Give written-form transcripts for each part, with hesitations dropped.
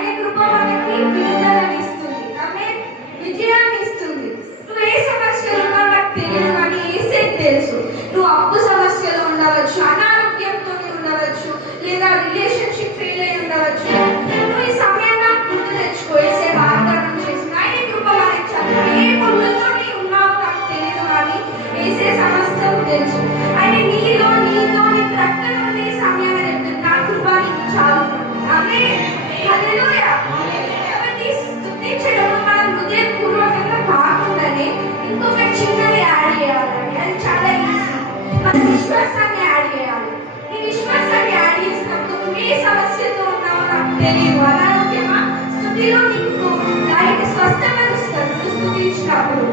ఆయన కృప మనకి విడుదలని ఇస్తుంది, ఆమేన్, విజయాన్ని ఇస్తుంది. నువ్వు ఏ సమస్యలో ఉన్నావో నాకు తెలియదు, కానీ ఏసే తెలుసు. నువ్వు అప్పు సమస్యలో ఉండవచ్చు, అనారోగ్యంతో ఉండవచ్చు, లేదా రిలేషన్షిప్ ఫెయిల్ అయి ఉండవచ్చు. నువ్వు ఈ సమయాన్ని నాకు గుర్తు తెచ్చుకో. ఏసే వాగ్దానం చేసిన ఆయన కృప మనకి ఏ ముళ్ళతో ఉన్నావో నాకు తెలియదు, కానీ ఏసే సమస్తం తెలుసు. ఆయన నీతో నీ ప్రక్కన ఉండే సమయాన్ని చెప్తుంది, నా కృప నీకు చాలు. ఆమేన్, హల్లెలూయా. కాబట్టి స్తుతించడం మనం హృదయపూర్వకంగా కాకుండానే ఇంకొక చిన్నది యాడ్ చేయాలండి. అది చాలా ఈజీ. మన విశ్వాసాన్ని యాడ్ చేయాలి. నీ విశ్వాసాన్ని యాడ్ చేసినప్పుడు నువ్వు ఏ సమస్యతో ఉన్నావో నాకు తెలియదు, అనారోగ్యమా, స్తుతిలో నీకు దానికి స్వస్థపరుస్తాడు. నువ్వు స్తుతించినప్పుడు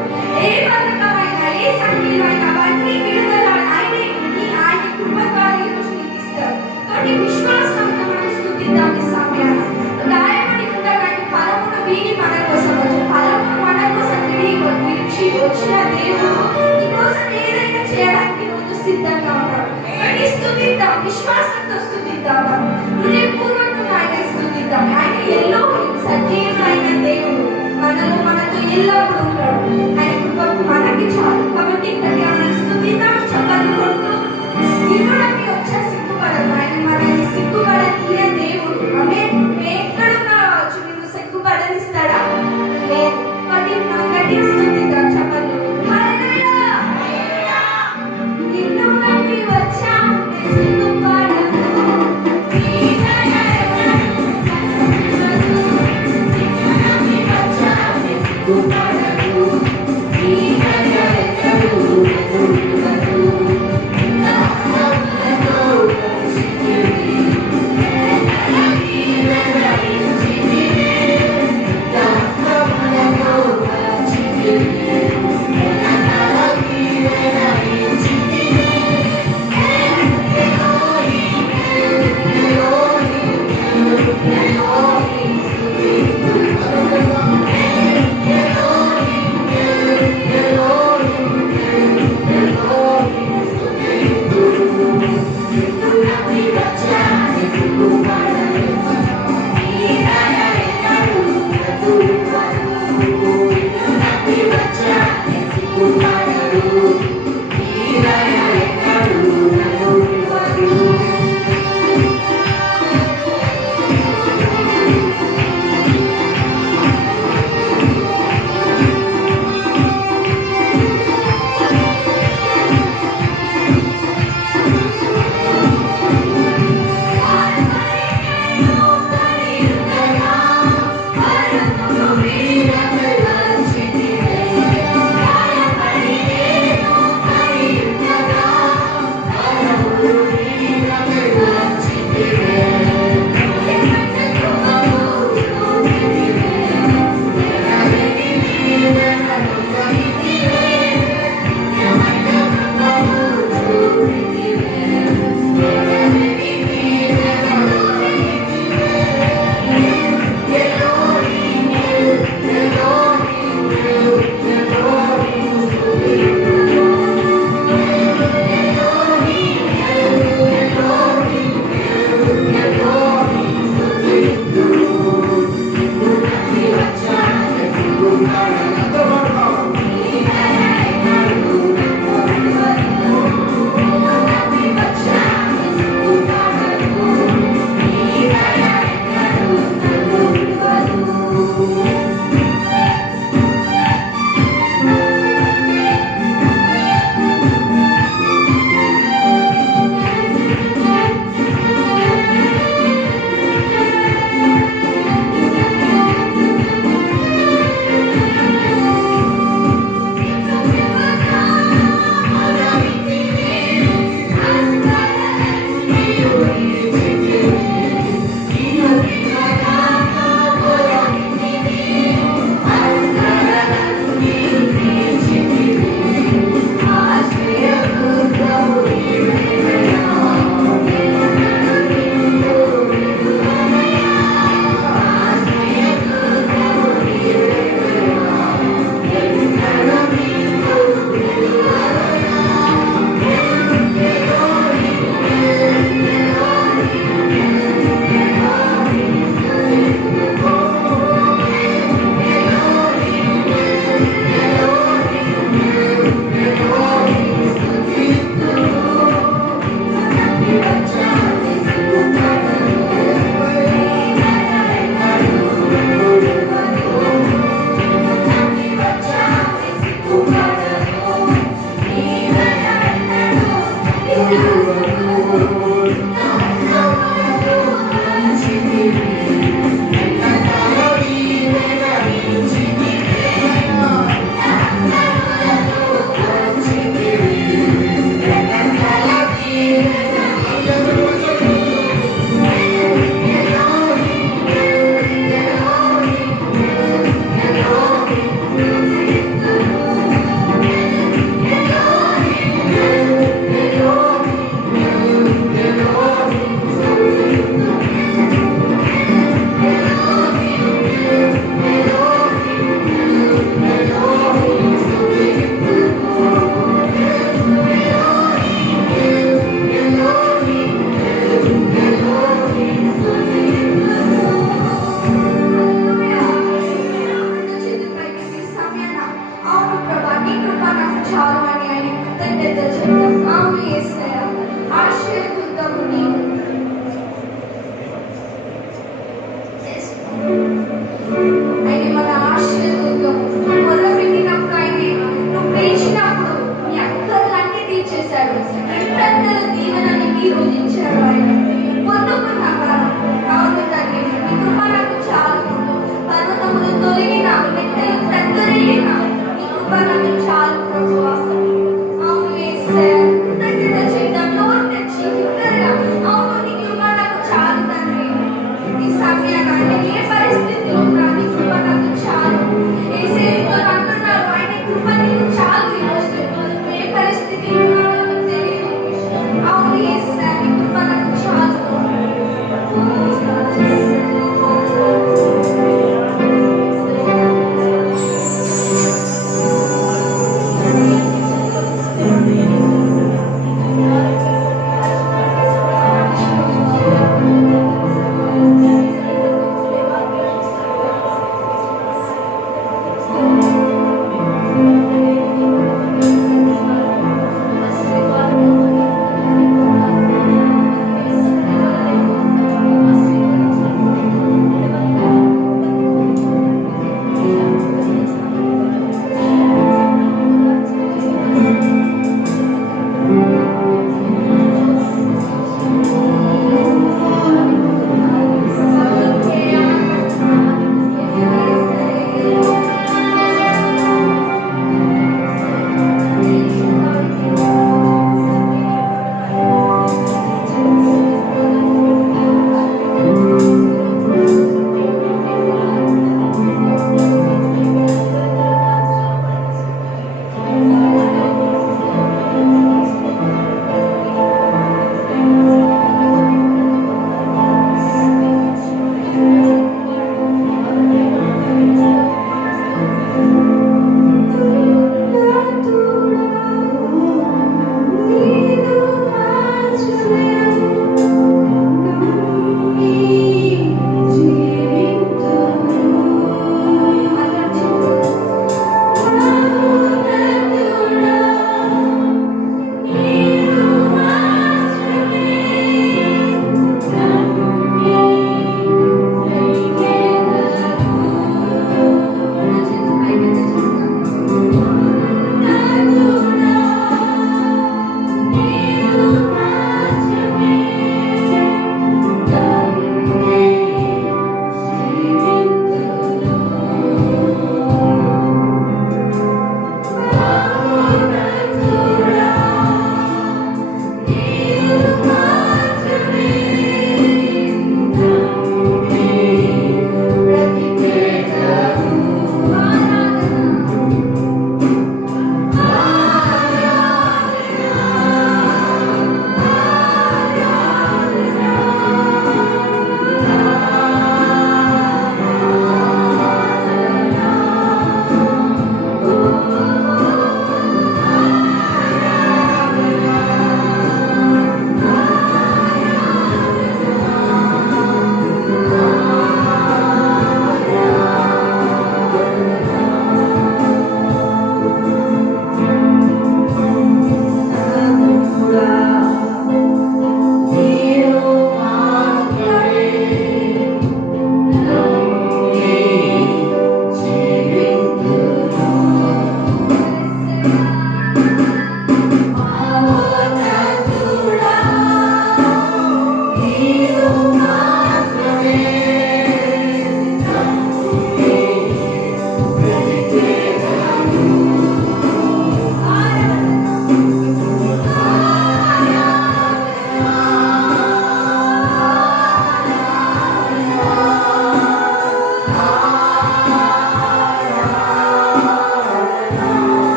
ఏ బంధకమైనా ఏ సంగీతమైనా అవన్నీ విడుదల ఆయన కృప ద్వారా ఈరోజు నీకు ఇస్తాడు. కాబట్టి విశ్వాసంతో మనం స్తుతిద్దాం ఈ సమయాన్ని. రాయబడి ఉండగానే ఫలమును వీడి మన కోసం వచ్చి ఫలమును మన కోసం విడిచి వచ్చిన దేవుడు నీకోసం ఏదైనా చేయడానికి రోజు సిద్ధంగా ఉన్నాడు. కానీ స్తుతిద్దాం, విశ్వాసంతో స్తుతిద్దాం, హృదయపూర్వకంగా ఆయన స్తుతిద్దాం. ఆయన ఎల్లప్పుడూ సజీవమైన దేవుడు, మనతో ఎల్లప్పుడూ ఉంటాడు. ఆయన కృప మనకి చాలు. కాబట్టి ఇక్కడికి మనం స్తుతిద్దాం, చప్పట్లు కొడుతూ. వినడానికి వచ్చే సిగ్గుపడదు, ఆయన మనల్ని సిగ్గుపడనీయ దేవుడు. ఆమేన్. ఎక్కడున్నా కావచ్చు, నిన్ను సిగ్గుపడనిస్తాడా? లేదు. కాబట్టి మనం గట్టిగా స్తుతిద్దాం, చప్పట్లు. హల్లెలూయా. నిన్ను నమ్మి వచ్చాం, నేను సిగ్గుపడను. నీ దయను నిన్ను నమ్మి వచ్చాం, నేను సిగ్గుపడను.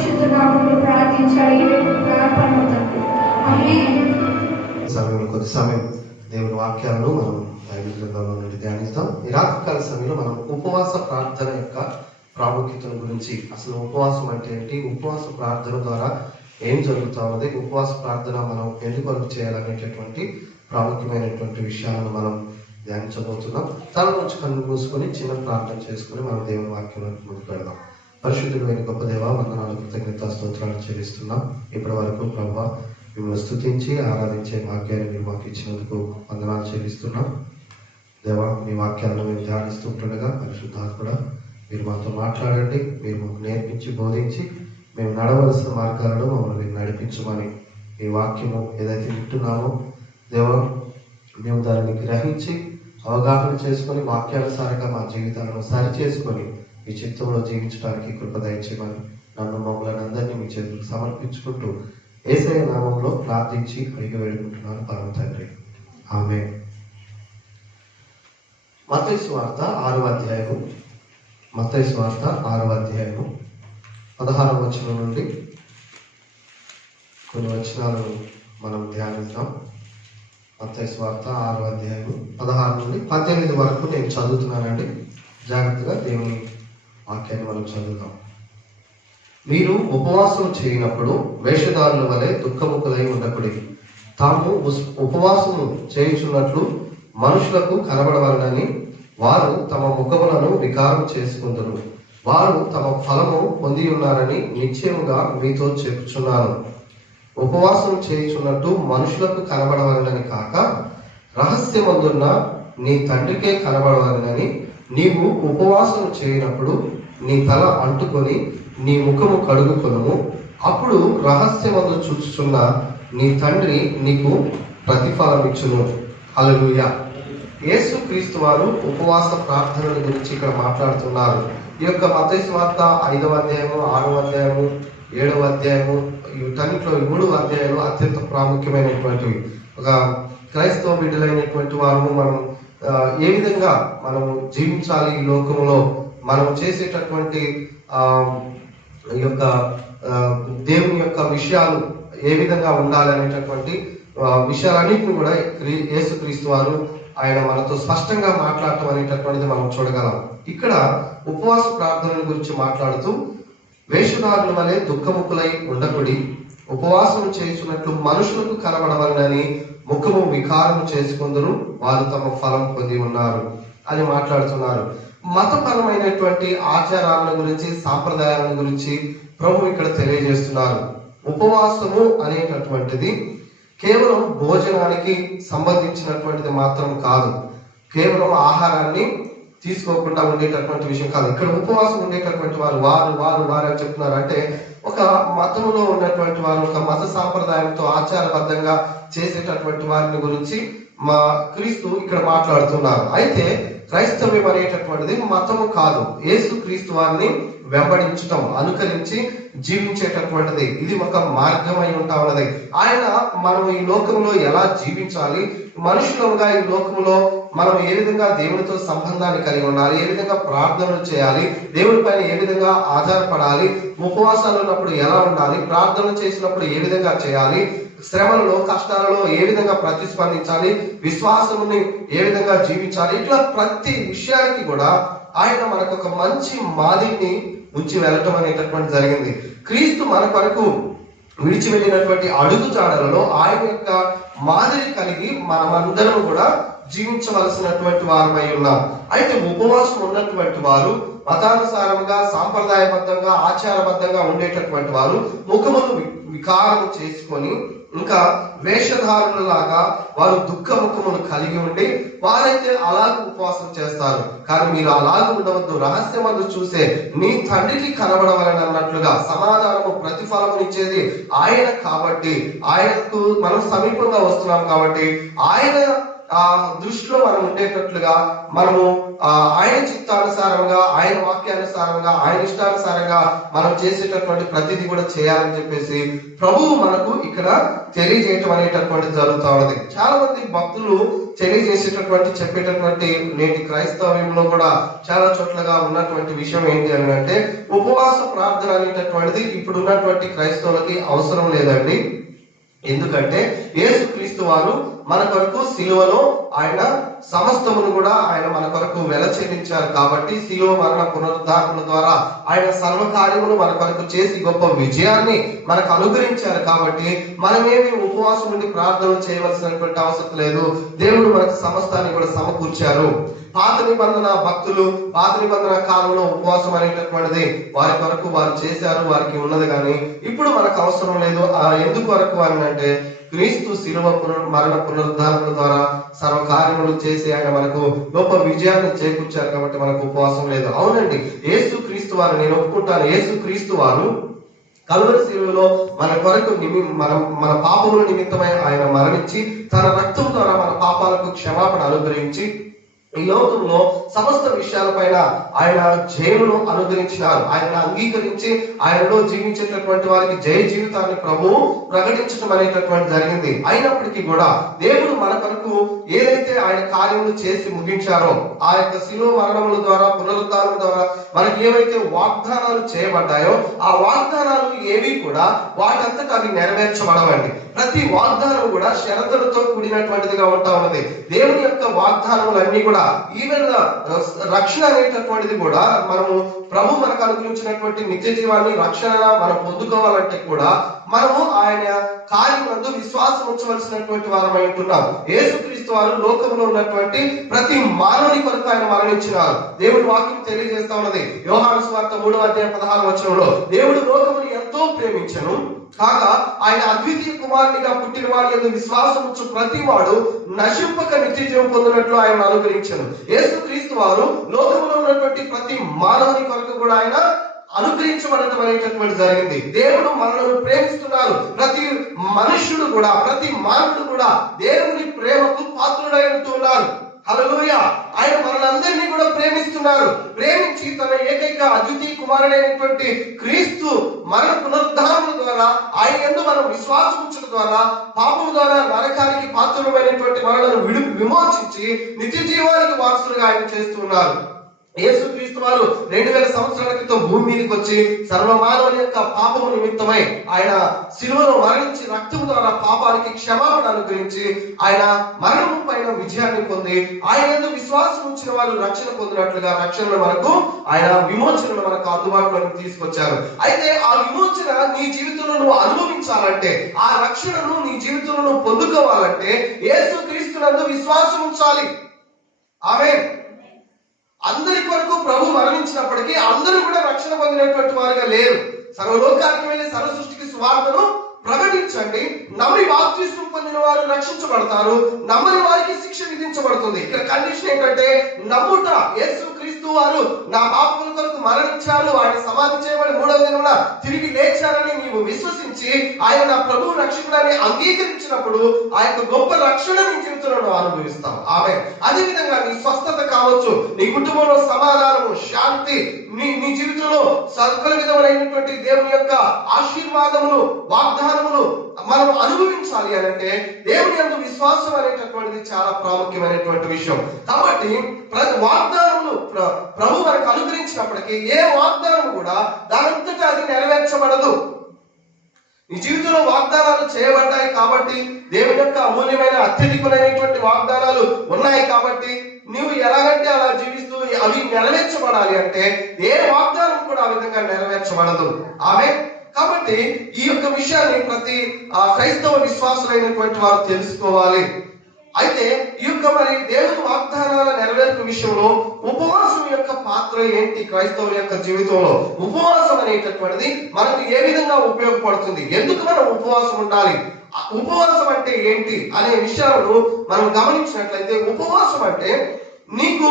పరిశుద్ధ నామములో ప్రార్థించి అడిగి ప్రార్థన తండ్రి. ఆమేన్. సమయంలో కొద్ది సమయం దేవుని వాక్యాలను మనం బైబిల్ గ్రంథంలో నుండి ధ్యానిస్తాం. ఈ రాత్రికాల సమయంలో మనం ఉపవాస ప్రార్థన యొక్క ప్రాముఖ్యతను గురించి, అసలు ఉపవాసం అంటే ఏంటి, ఉపవాస ప్రార్థన ద్వారా ఏం జరుగుతా ఉన్నది, ఉపవాస ప్రార్థన మనం ఎందుకు చేయాలనేటటువంటి ప్రాముఖ్యమైనటువంటి విషయాలను మనం ధ్యానించబోతున్నాం. తల నుంచి కన్ను మూసుకొని చిన్న ప్రార్థన చేసుకుని మనం దేవుని వాక్యంలోకి ముందుకు వెళ్దాం. పరిశుద్ధుడైన గొప్ప దేవ, వందనాలు, కృతజ్ఞతా స్తోత్రాలు చెల్లిస్తున్నాం. ఇప్పటి వరకు ప్రభువా మిమ్మల్ని స్తుతించి ఆరాధించే భాగ్యాన్ని మీరు మాకు ఇచ్చినందుకు వందనాలు చెల్లిస్తున్నాం. దేవా, మీ వాక్యాలను మేము ధ్యానిస్తుంటుండగా పరిశుద్ధాత్మ మీరు మాతో మాట్లాడండి, మీరు మాకు నేర్పించి బోధించి మేము నడవలసిన మార్గాలను మమ్మల్ని నడిపించమని, ఈ వాక్యము ఏదైతే వింటున్నామో దేవా మేము దానిని గ్రహించి అవగాహన చేసుకొని వాక్యానుసారంగా మా జీవితాలను సరి చేసుకొని మీ చిత్తంలో జీవించడానికి కృప దయచేయమని నన్ను మమ్మల్ని అందరినీ మీ చేతులకు సమర్పించుకుంటూ యేసయ్య నామంలో ప్రార్థించి అడిగి వేడుకుంటున్నాను పరమ తండ్రి. ఆమేన్. మత్తయి సువార్త 6వ అధ్యాయము, మత్తయి సువార్త 6వ అధ్యాయము 16వ వచనం నుండి కొన్ని వచనాలను మనం ధ్యానిద్దాం. మత్తయి సువార్త 6వ అధ్యాయము 16 నుండి 18 వరకు నేను చదువుతున్నానండి. జాగ్రత్తగా దేవుని వాక్యాన్ని మనం చదువుతాం. మీరు ఉపవాసం చేయనప్పుడు వేషధారుల వలె దుఃఖముఖులై ఉండకుడి. తాము ఉపవాసము చేయుచున్నట్లు మనుషులకు కనబడవలనని వారు తమ ముఖములను వికారం చేసుకుందరు. వారు తమ ఫలము పొంది ఉన్నారని నిశ్చయముగా మీతో చెప్పుచున్నాను. ఉపవాసం చేయుచున్నట్టు మనుషులకు కనబడవలనని కాక రహస్యమందున్న నీ తండ్రికే కనబడవలనని నీవు ఉపవాసం చేయనప్పుడు నీ తల అంటుకొని నీ ముఖము కడుగుకొనుము. అప్పుడు రహస్యమందు చూచుచున్న నీ తండ్రి నీకు ప్రతిఫలం ఇచ్చును. హల్లెలూయా. యేసు క్రీస్తు వారు ఉపవాస ప్రార్థనల గురించి ఇక్కడ మాట్లాడుతున్నారు. ఈ యొక్క మత్తయి సువార్త 5వ అధ్యాయము, 6వ అధ్యాయము, 7వ అధ్యాయము, వీటన్నిటిలో 3 అధ్యాయాలు అత్యంత ప్రాముఖ్యమైనటువంటివి. ఒక క్రైస్తవ బిడ్డలైనటువంటి వారు మనం ఏ విధంగా మనము జీవించాలి, ఈ లోకములో మనం చేసేటటువంటి ఈ యొక్క దేవుని యొక్క విషయాలు ఏ విధంగా ఉండాలి అనేటటువంటి విషయాలన్నింటినీ కూడా యేసుక్రీస్తు వారు ఆయన మనతో స్పష్టంగా మాట్లాడటం అనేటటువంటిది మనం చూడగలం. ఇక్కడ ఉపవాస ప్రార్థనల గురించి మాట్లాడుతూ వేషధారుల వలె దుఃఖముఖులై ఉండకుడి, ఉపవాసం చేయుచున్నట్లు మనుషులకు కనబడవలనని ముఖము వికారము చేసుకుందరు, వారు తమ ఫలం పొంది ఉన్నారు అని మాట్లాడుతున్నారు. మతపరమైనటువంటి ఆచారాల గురించి, సాంప్రదాయాల గురించి ప్రభు ఇక్కడ తెలియజేస్తున్నారు. ఉపవాసము అనేటటువంటిది కేవలం భోజనానికి సంబంధించినటువంటిది మాత్రం కాదు, కేవలం ఆహారాన్ని తీసుకోకుండా ఉండేటటువంటి విషయం కాదు. ఇక్కడ ఉపవాసం ఉండేటటువంటి వారు అని చెప్తున్నారు. అంటే ఒక మతములో ఉన్నటువంటి వారు, ఒక మత సాంప్రదాయంతో ఆచారబద్ధంగా చేసేటటువంటి వారిని గురించి మా క్రీస్తు ఇక్కడ మాట్లాడుతున్నారు. అయితే క్రైస్తవ్యం అనేటటువంటిది మతము కాదు, యేసు క్రీస్తు వారిని వెంబడించటం, అనుకరించి జీవించేటటువంటిది. ఇది ఒక మార్గం అయి ఉంటా ఉన్నది. ఆయన మనం ఈ లోకంలో ఎలా జీవించాలి, మనుషులుగా ఈ లోకంలో మనం ఏ విధంగా దేవునితో సంబంధాన్ని కలిగి ఉండాలి, ఏ విధంగా ప్రార్థనలు చేయాలి, దేవుని పైన ఏ విధంగా ఆధారపడాలి, ఉపవాసాలు ఉన్నప్పుడు ఎలా ఉండాలి, ప్రార్థనలు చేసినప్పుడు ఏ విధంగా చేయాలి, శ్రమలలో కష్టాలలో ఏ విధంగా ప్రతిస్పందించాలి, విశ్వాసముని ఏ విధంగా జీవించాలి, ఇట్లా ప్రతి విషయానికి కూడా ఆయన మనకు ఒక మంచి మాదిరిని ఉంచి వెళ్ళటం అనేటటువంటి జరిగింది. క్రీస్తు మన కొరకు విడిచి వెళ్ళినటువంటి అడుగు జాడలలో ఆయన యొక్క మాదిరి కలిగి మనమందరం కూడా జీవించవలసినటువంటి వారమై ఉన్నాం. అయితే ఉపవాసం ఉన్నటువంటి వారు మతానుసారంగా, సాంప్రదాయబద్ధంగా, ఆచారబద్ధంగా ఉండేటటువంటి వారు ముఖమును వికారం చేసుకొని ఇంకా వేషధారులలాగా వారు దుఃఖ ముఖమును కలిగి ఉండి వారైతే అలాగ ఉపవాసం చేస్తారు. కానీ మీరు అలాగ ఉండవద్దు, రహస్యమందు చూసే నీ తండ్రికి కనబడవలని అన్నట్లుగా సమాధానము ప్రతిఫలమునిచ్చేది ఆయన కాబట్టి, ఆయనకు మనం సమీపంగా వస్తున్నాం కాబట్టి ఆయన దృష్టిలో మనం ఉండేటట్లుగా మనము ఆయన చిత్తానుసారంగా, ఆయన వాక్యానుసారంగా, ఆయన ఇష్టానుసారంగా మనం చేసేటటువంటి ప్రతిదీ కూడా చేయాలని చెప్పేసి ప్రభువు మనకు ఇక్కడ తెలియజేయటం అనేటటువంటి జరుగుతూ ఉన్నది. చాలా మంది భక్తులు తెలియజేసేటటువంటి చెప్పేటటువంటి నేటి క్రైస్తవ్యంలో కూడా చాలా చోట్లగా ఉన్నటువంటి విషయం ఏంటి అని అంటే, ఉపవాస ప్రార్థన అనేటటువంటిది ఇప్పుడు ఉన్నటువంటి క్రైస్తవులకి అవసరం లేదండి. ఎందుకంటే యేసుక్రీస్తు వారు మన కొరకు సిలువలో ఆయన సమస్తమును కూడా ఆయన మన కొరకు వెల చెల్లించారు కాబట్టి, సిలువ మరణ పునరుద్ధారణ ద్వారా ఆయన సర్వకార్యములు మన కొరకు చేసి గొప్ప విజయాన్ని మనకు అనుగ్రహించారు కాబట్టి మనమేమి ఉపవాసం నుండి ప్రార్థనలు చేయవలసినటువంటి అవసరం లేదు. దేవుడు మనకు సమస్తాన్ని కూడా సమకూర్చారు. పాత నిబంధన భక్తులు పాత నిబంధన కాలంలో ఉపవాసం అనేటటువంటిది వారి కొరకు వారు చేశారు, వారికి ఉన్నది. కానీ ఇప్పుడు మనకు అవసరం లేదు. ఎందుకు వరకు అని అంటే, క్రీస్తు శిలువ మరణ పునరుద్ధారణ ద్వారా సర్వకార్యములు చేసి ఆయన మనకు గొప్ప విజయాన్ని చేకూర్చారు కాబట్టి మనకు ఉపవాసం లేదు. అవునండి, యేసు క్రీస్తు వారు, నేను ఒప్పుకుంటాను, యేసు క్రీస్తు వారు కల్వరి శిలువలో మన కొరకు మన పాపముల నిమిత్తమై ఆయన మరణించి తన రక్తం ద్వారా మన పాపాలకు క్షమాపణ అనుగ్రహించి ఈ లోకంలో సమస్త విషయాలపైన ఆయన జయమును అనుగ్రహించినారు. ఆయన అంగీకరించి ఆయనలో జీవించేటటువంటి వారికి జయ జీవితాన్ని ప్రభువు ప్రకటించడం అనేటటువంటి జరిగింది. అయినప్పటికీ కూడా దేవుడు మన కొరకు ఏదైతే ఆయన కార్యములు చేసి ముగించారో, ఆ యొక్క శిలువ మరణముల ద్వారా పునరుద్ధానం ద్వారా మనకి ఏవైతే వాగ్దానాలు చేయబడ్డాయో ఆ వాగ్దానాలు ఏవి కూడా వాటంతటా అవి నెరవేర్చబడవండి. ప్రతి వాగ్దానం కూడా షరతులతో కూడినటువంటిదిగా ఉంటా ఉన్నది. దేవుని యొక్క వాగ్దానములన్నీ కూడా, ఈవెన్ రక్షణ అనేటటువంటిది కూడా, మనము ప్రభు మనకు అనుగ్రహించినటువంటి నిత్య జీవాన్ని రక్షణ మనం పొందుకోవాలంటే కూడా మనము ఆయన కార్యములందు విశ్వాసం ఉంచవలసినటువంటి వారమై ఉంటున్నాం. యేసుక్రీస్తు వారు లోకంలో ఉన్నటువంటి ప్రతి మానవుని కొరకు ఆయన మరణించినారు. దేవుడి వాక్యం తెలియజేస్తా ఉన్నది. యోహాను సువార్త 3:16 దేవుడు లోకమును ఎంతో ప్రేమించెను కాగా ఆయన అద్వితీయ కుమారునిగా పుట్టిన వారి యందు విశ్వాసం ఉంచు ప్రతి వాడు నశింపక నిత్య జీవం పొందినట్లు ఆయన అనుగ్రహించను. యేసుక్రీస్తు వారు లోకంలో ఉన్నటువంటి ప్రతి మానవుని కొరకు కూడా ఆయన అనుగ్రహించబడటం అనేటటువంటి జరిగింది. దేవుడు మనల్ని ప్రేమిస్తున్నారు. ప్రతి మనుష్యుడు కూడా, ప్రతి మానవుడు కూడా దేవుని ప్రేమకు పాత్రుడై ఉంటున్నారు. హల్లెలూయా. ఆయన మనలందరినీ కూడా ప్రేమిస్తున్నారు. ప్రేమించి తన ఏకైక అద్వితీయ కుమారుడైనటువంటి క్రీస్తు మరణ పునరుద్ధారణ ద్వారా ఆయన యందు మనం విశ్వాసం ఉంచడం ద్వారా పాపం ద్వారా నరకానికి పాత్రుడమైనటువంటి మనలను విమోచించి నిత్య జీవానికి వారసులుగా ఆయన చేస్తున్నారు. యేసుక్రీస్తు వారు 2000 సంవత్సరాల క్రితం భూమి మీదకి వచ్చి సర్వమానవుని యొక్క పాపము నిమిత్తమై ఆయన శిలువలో మరణించి రక్తం ద్వారా పాపానికి క్షమాపణ అనుగ్రహించి ఆయన మరణం పైన విజయాన్ని పొంది ఆయన యందు విశ్వాసం ఉంచిన వారు రక్షణ పొందినట్లుగా రక్షణను మనకు ఆయన విమోచనను మనకు అందుబాటులోకి తీసుకొచ్చారు. అయితే ఆ విమోచన నీ జీవితంలో నువ్వు అనుభవించాలంటే, ఆ రక్షణను నీ జీవితంలో నువ్వు పొందుకోవాలంటే యేసుక్రీస్తునందు విశ్వాసం ఉంచాలి. ఆమేన్. అందరి కొరకు ప్రభు మరణించినప్పటికీ అందరూ కూడా రక్షణ పొందినటువంటి వారుగా లేరు. సర్వలోకానికి వెళ్ళి సర్వ సృష్టికి సువార్తను ప్రకటించండి. నమ్మి బాప్తిస్మం పొందిన వారు రక్షించబడతారు, నమ్మని వారికి శిక్ష విధించబడుతుంది. ఇక్కడ కండిషన్ ఏంటంటే నమ్ముట. యేసుక్రీస్తు వారు నా పాపముల కొరకు మరణించారు, ఆయన సమాధి చేయబడి 3వ దినమున తిరిగి లేచారని నీవు విశ్వసించి ఆయన నా ప్రభు రక్షకుడని అంగీకరించినప్పుడు ఆ యొక్క గొప్ప రక్షణ నీ జీవితంలో అనుభవిస్తావు. ఆమె అదే విధంగా నీ స్వస్థత కావచ్చు, నీ కుటుంబంలో సమాధానము, శాంతి, నీ జీవితంలో సకల విధములైనటువంటి దేవుని యొక్క ఆశీర్వాదములు, వాగ్దానములు మనం అనుభవించాలి అని అంటే దేవుని యందు విశ్వాసం అనేటటువంటిది చాలా ప్రాముఖ్యమైనటువంటి విషయం. కాబట్టి ప్రతి వాగ్దానములు ప్రభు మనకు అనుగ్రహించినప్పటికీ ఏ వాగ్దానం కూడా దానంతటా అది నెరవేర్చబడదు. నీ జీవితంలో వాగ్దానాలు చేయబడ్డాయి కాబట్టి, దేవుని యొక్క అమూల్యమైన అత్యధికమైనటువంటి వాగ్దానాలు ఉన్నాయి కాబట్టి నీవు ఎలాగంటే అలా జీవిస్తూ అవి నెరవేర్చబడాలి అంటే ఏ వాగ్దానం కూడా ఆ విధంగా నెరవేర్చబడదు. ఆమె కాబట్టి ఈ యొక్క విషయాన్ని ప్రతి క్రైస్తవ విశ్వాసులైనటువంటి వారు తెలుసుకోవాలి. అయితే ఈ యొక్క మరి దేవుని వాగ్దానాల నెరవేర్పు విషయంలో ఉపవాసం యొక్క పాత్ర ఏంటి? క్రైస్తవుల యొక్క జీవితంలో ఉపవాసం అనేటటువంటిది మనకు ఏ విధంగా ఉపయోగపడుతుంది? ఎందుకు మనం ఉపవాసం ఉండాలి? ఉపవాసం అంటే ఏంటి అనే విషయాలను మనం గమనించినట్లయితే, ఉపవాసం అంటే నీకు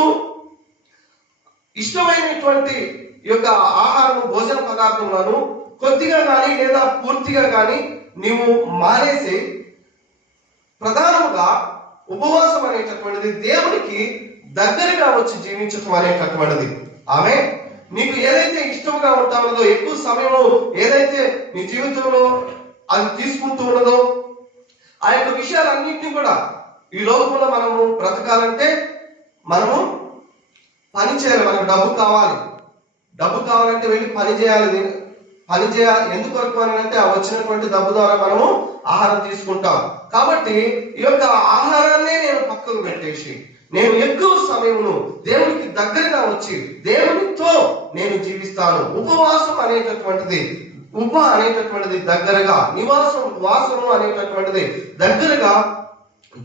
ఇష్టమైనటువంటి యొక్క ఆహారం, భోజన పదార్థములను కొద్దిగా కానీ లేదా పూర్తిగా కానీ నీవు మానేసి ప్రధానంగా ఉపవాసం అనేటటువంటిది దేవునికి దగ్గరగా వచ్చి జీవించటం అనేటటువంటిది. ఆమె నీకు ఏదైతే ఇష్టంగా ఉంటా ఉన్నదో, ఎక్కువ సమయంలో ఏదైతే నీ జీవితంలో అది తీసుకుంటూ ఉన్నదో, ఆ యొక్క విషయాలన్నింటినీ కూడా ఈ లోకంలో మనము బ్రతకాలంటే మనము పని చేయాలి. మనకు డబ్బు కావాలంటే వెళ్ళి పని చేయాలి. ఎందుకొరకు అని అంటే ఆ వచ్చినటువంటి డబ్బు ద్వారా మనము ఆహారం తీసుకుంటాం. కాబట్టి ఈ యొక్క ఆహారాన్నే నేను పక్కకు పెట్టేసి నేను ఎక్కువ సమయమును దేవునికి దగ్గరగా వచ్చి దేవునితో నేను జీవిస్తాను. ఉపవాసం అనేటటువంటిది దగ్గరగా, వాసము అనేటటువంటిది దగ్గరగా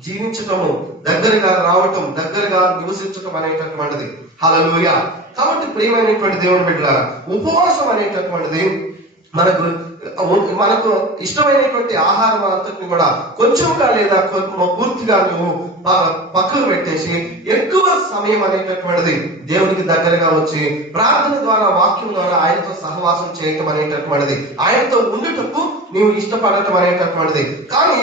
జీవించటము, దగ్గరగా రావటం, దగ్గరగా నివసించటం అనేటటువంటిది. హల్లెలూయా. కాబట్టి ప్రియమైనటువంటి దేవుని బిడ్డలారా, ఉపవాసం అనేటటువంటిది మనకు ఇష్టమైనటువంటి ఆహారం అంతటిని కూడా కొంచెంగా లేదా పూర్తిగా నువ్వు పక్కకు పెట్టేసి ఎక్కువ సమయం అనేటటువంటిది దేవునికి దగ్గరగా వచ్చి ప్రార్థన ద్వారా, వాక్యం ద్వారా ఆయనతో సహవాసం చేయటం అనేటటువంటిది, ఆయనతో ఉండుటకు నీవు ఇష్టపడటం అనేటటువంటిది. కానీ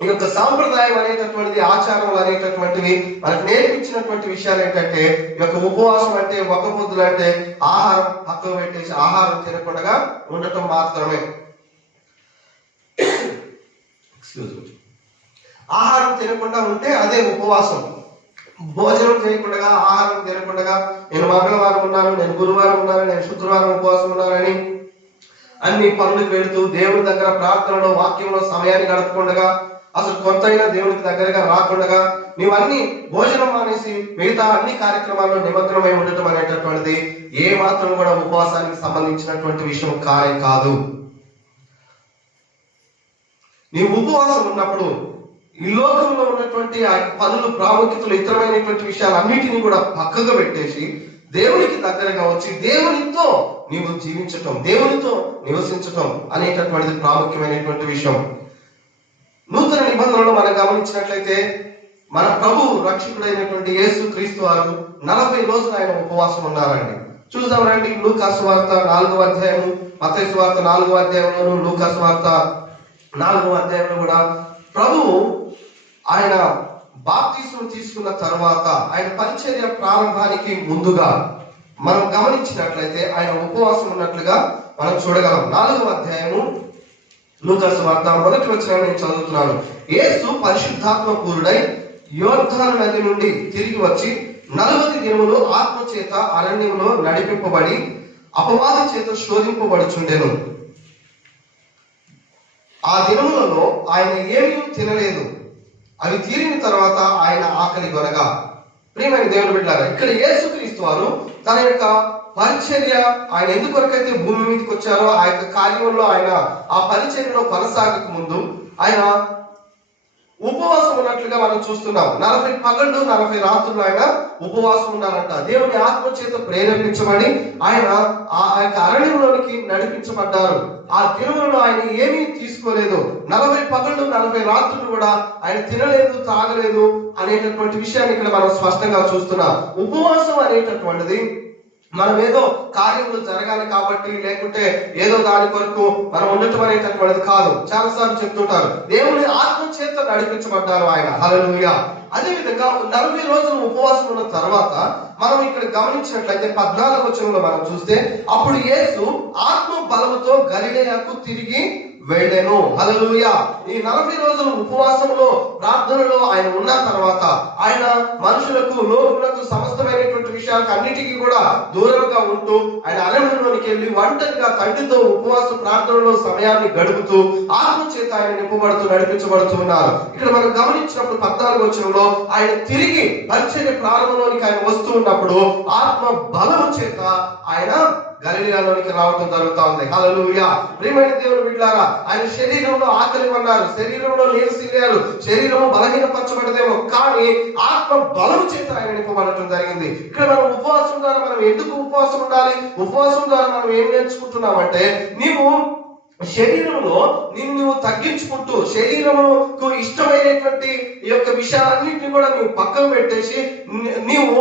ఈ యొక్క సాంప్రదాయం అనేటటువంటిది, ఆచారాలు అనేటటువంటివి మనకు నేర్పించినటువంటి విషయాలు ఏంటంటే, ఈ యొక్క ఉపవాసం అంటే, ఒక పొద్దులు అంటే ఆహారం పక్కకు పెట్టేసి ఆహారం తినకుండా ఉండటం మాత్రమే. ఆహారం తినకుండా ఉంటే అదే ఉపవాసం. భోజనం చేయకుండా, ఆహారం తినకుండా నేను మంగళవారం ఉన్నాను, నేను గురువారం ఉన్నాను, నేను శుక్రవారం ఉపవాసం ఉన్నానని అన్ని పనులకు వెళుతూ దేవుని దగ్గర ప్రార్థనలో, వాక్యంలో సమయాన్ని గడపకుండా, అసలు కొంతైనా దేవునికి దగ్గరగా రాకుండా నీవన్నీ భోజనం మానేసి మిగతా అన్ని కార్యక్రమాల్లో నిమగ్నమై ఉండటం అనేటటువంటిది ఏ మాత్రం కూడా ఉపవాసానికి సంబంధించినటువంటి విషయం కాదు. నీ ఉపవాసం ఉన్నప్పుడు ఈ లోకంలో ఉన్నటువంటి ఆ పనులు, ప్రాముఖ్యతలు, ఇతరమైనటువంటి విషయాలన్నిటినీ కూడా పక్కగా పెట్టేసి దేవునికి దగ్గరగా వచ్చి దేవునితో నీవు జీవించటం, దేవునితో నివసించటం అనేటటువంటిది ప్రాముఖ్యమైనటువంటి విషయం. నూతన నిబంధనలో మనం గమనించినట్లయితే మన ప్రభు రక్షకుడైనటువంటి యేసు క్రీస్తు వారు 40 రోజులు ఆయన ఉపవాసం ఉన్నారండి. చూద్దాం రండి. లూకాసు వార్త 4వ అధ్యాయము, మత్తయి సువార్త 4వ అధ్యాయంలోను, లూకాసు వార్త 4వ అధ్యాయంలో కూడా ప్రభువు ఆయన బాప్తిస్మం తీసుకున్న తర్వాత ఆయన పరిచర్య ప్రారంభానికి ముందుగా మనం గమనించినట్లయితే ఆయన ఉపవాసం ఉన్నట్లుగా మనం చూడగలం. 4వ అధ్యాయము లూకాసు వార్త 1వ వచనం నేను చదువుతున్నాను. యేసు పరిశుద్ధాత్మ పూరుడై యోర్దాను నది నుండి తిరిగి వచ్చి 40 దినములు ఆత్మ చేత అరణ్యంలో నడిపింపబడి అపవాది చేత శోధింపబడుచుండెను. ఆ దినములలో ఆయన ఏమీ తినలేదు. అవి తీరిన తర్వాత ఆయన ఆకలి కొనగా. ప్రియమైన దేవుని బిడ్డలారా, ఇక్కడ యేసుక్రీస్తు వారు తన యొక్క పరిచర్య, ఆయన ఎందుకొరకైతే భూమి మీదకి వచ్చారో ఆ యొక్క కార్యంలో ఆయన ఆ పరిచర్యలో కొనసాగక ముందు ఆయన ఉపవాసం ఉన్నట్లుగా మనం చూస్తున్నాం. 40 పగళ్ళు 40 రాత్రులు ఆయన ఉపవాసం ఉన్నారంట. దేవుని ఆత్మ చేత ప్రేరేపించబడి ఆయన ఆ యొక్క అరణ్యంలోనికి నడిపించబడ్డారు. ఆ దినములలో ఆయన ఏమీ తీసుకోలేదు. 40 పగళ్ళు 40 రాత్రులు కూడా ఆయన తినలేదు, తాగలేదు అనేటటువంటి విషయాన్ని ఇక్కడ మనం స్పష్టంగా చూస్తున్నాం. ఉపవాసం అనేటటువంటిది మనం ఏదో కార్యములు జరగాలి కాబట్టి, లేకుంటే ఏదో దాని కొరకు మనం ఉండటం అనేటటువంటిది కాదు. చాలాసార్లు చెప్తుంటారు దేవుని ఆత్మ చేత నడిపించబడ్డారు ఆయన. హల్లెలూయా. అదేవిధంగా 40 రోజులు ఉపవాసం ఉన్న తర్వాత మనం ఇక్కడ గమనించినట్లయితే 14వ వచనంలో మనం చూస్తే, అప్పుడు యేసు ఆత్మ బలముతో గలిలయకు తిరిగి వెళ్ళెను. హల్లెలూయా. ఈ 40 రోజులు ఉపవాసంలో, ప్రార్థనలో ఆయన ఉన్న తర్వాత ఆయన మనుషులకు, లోకులకు, సమస్తమైనటువంటి విషయాలకు అన్నిటికీ కూడా దూరంగా ఉంటూ ఆయన అరణ్యంలోనికి వెళ్ళి ఒంటరిగా తండ్రితో ఉపవాస ప్రార్థనలో సమయాన్ని గడుపుతూ ఆత్మ చేత ఆయన నింపబడుతూ నడిపించబడుతూ ఉన్నారు. ఇక్కడ మనం గమనించినప్పుడు 14వ వచనంలో ఆయన తిరిగి పరిచర్య ప్రారంభంలోనికి ఆయన వస్తూ ఉన్నప్పుడు ఆత్మ బలము చేత ఆయన గలిలయలోనికి రావడం జరుగుతా ఉంది. హల్లెలూయా. ప్రియమైన దేవుని బిడ్డలారా, ఆయన శరీరంలో ఆకలి కొన్నారు, శరీరంలో నీరసిల్లారు, శరీరము బలహీనపరచబడదేమో, కానీ ఆత్మ బలము చేత ఆయన నింపబడటం జరిగింది. ఇక్కడ మనం ఉపవాసం ద్వారా మనం ఎందుకు ఉపవాసం ఉండాలి? ఉపవాసం ద్వారా మనం ఏం నేర్చుకుంటున్నామంటే, నీవు శరీరంలో నిన్ను తగ్గించుకుంటూ శరీరముకు ఇష్టమైనటువంటి ఈ యొక్క విషయాలన్నింటినీ కూడా నీవు పక్కకు పెట్టేసి నీవు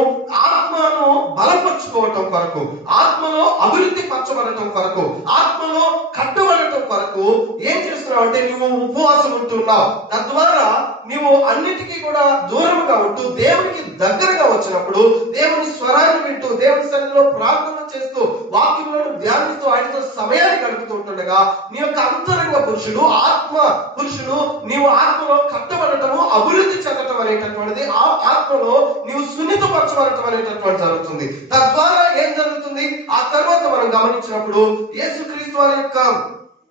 ఆత్మను బలపరుచుకోవటం కొరకు, ఆత్మలో అభివృద్ధి పరచబడటం కొరకు, ఆత్మలో కట్టబడటం కొరకు ఏం చేస్తున్నావు అంటే నువ్వు ఉపవాసం ఉంటున్నావు. తద్వారా నీవు అన్నిటికీ కూడా దూరంగా ఉంటూ దేవునికి దగ్గరగా వచ్చినప్పుడు, దేవుని స్వరాన్ని వింటూ, దేవుని సన్నిధిలో ప్రార్థన చేస్తూ, వాక్యంలో ధ్యానిస్తూ, ఆయనతో సమయాన్ని గడుపుతూ ఉంటుండగా నీ యొక్క అంతరంగ పురుషుడు, ఆత్మ పురుషుడు నీవు ఆత్మలో కట్టబడటము, అభివృద్ధి చెందటం అనేటటువంటిది, ఆ ఆత్మలో నీవు సున్నితపరచబడటం అనేటటువంటి జరుగుతుంది. తద్వారా ఏం జరుగుతుంది? ఆ తర్వాత మనం గమనించినప్పుడు యేసుక్రీస్తు వారి యొక్క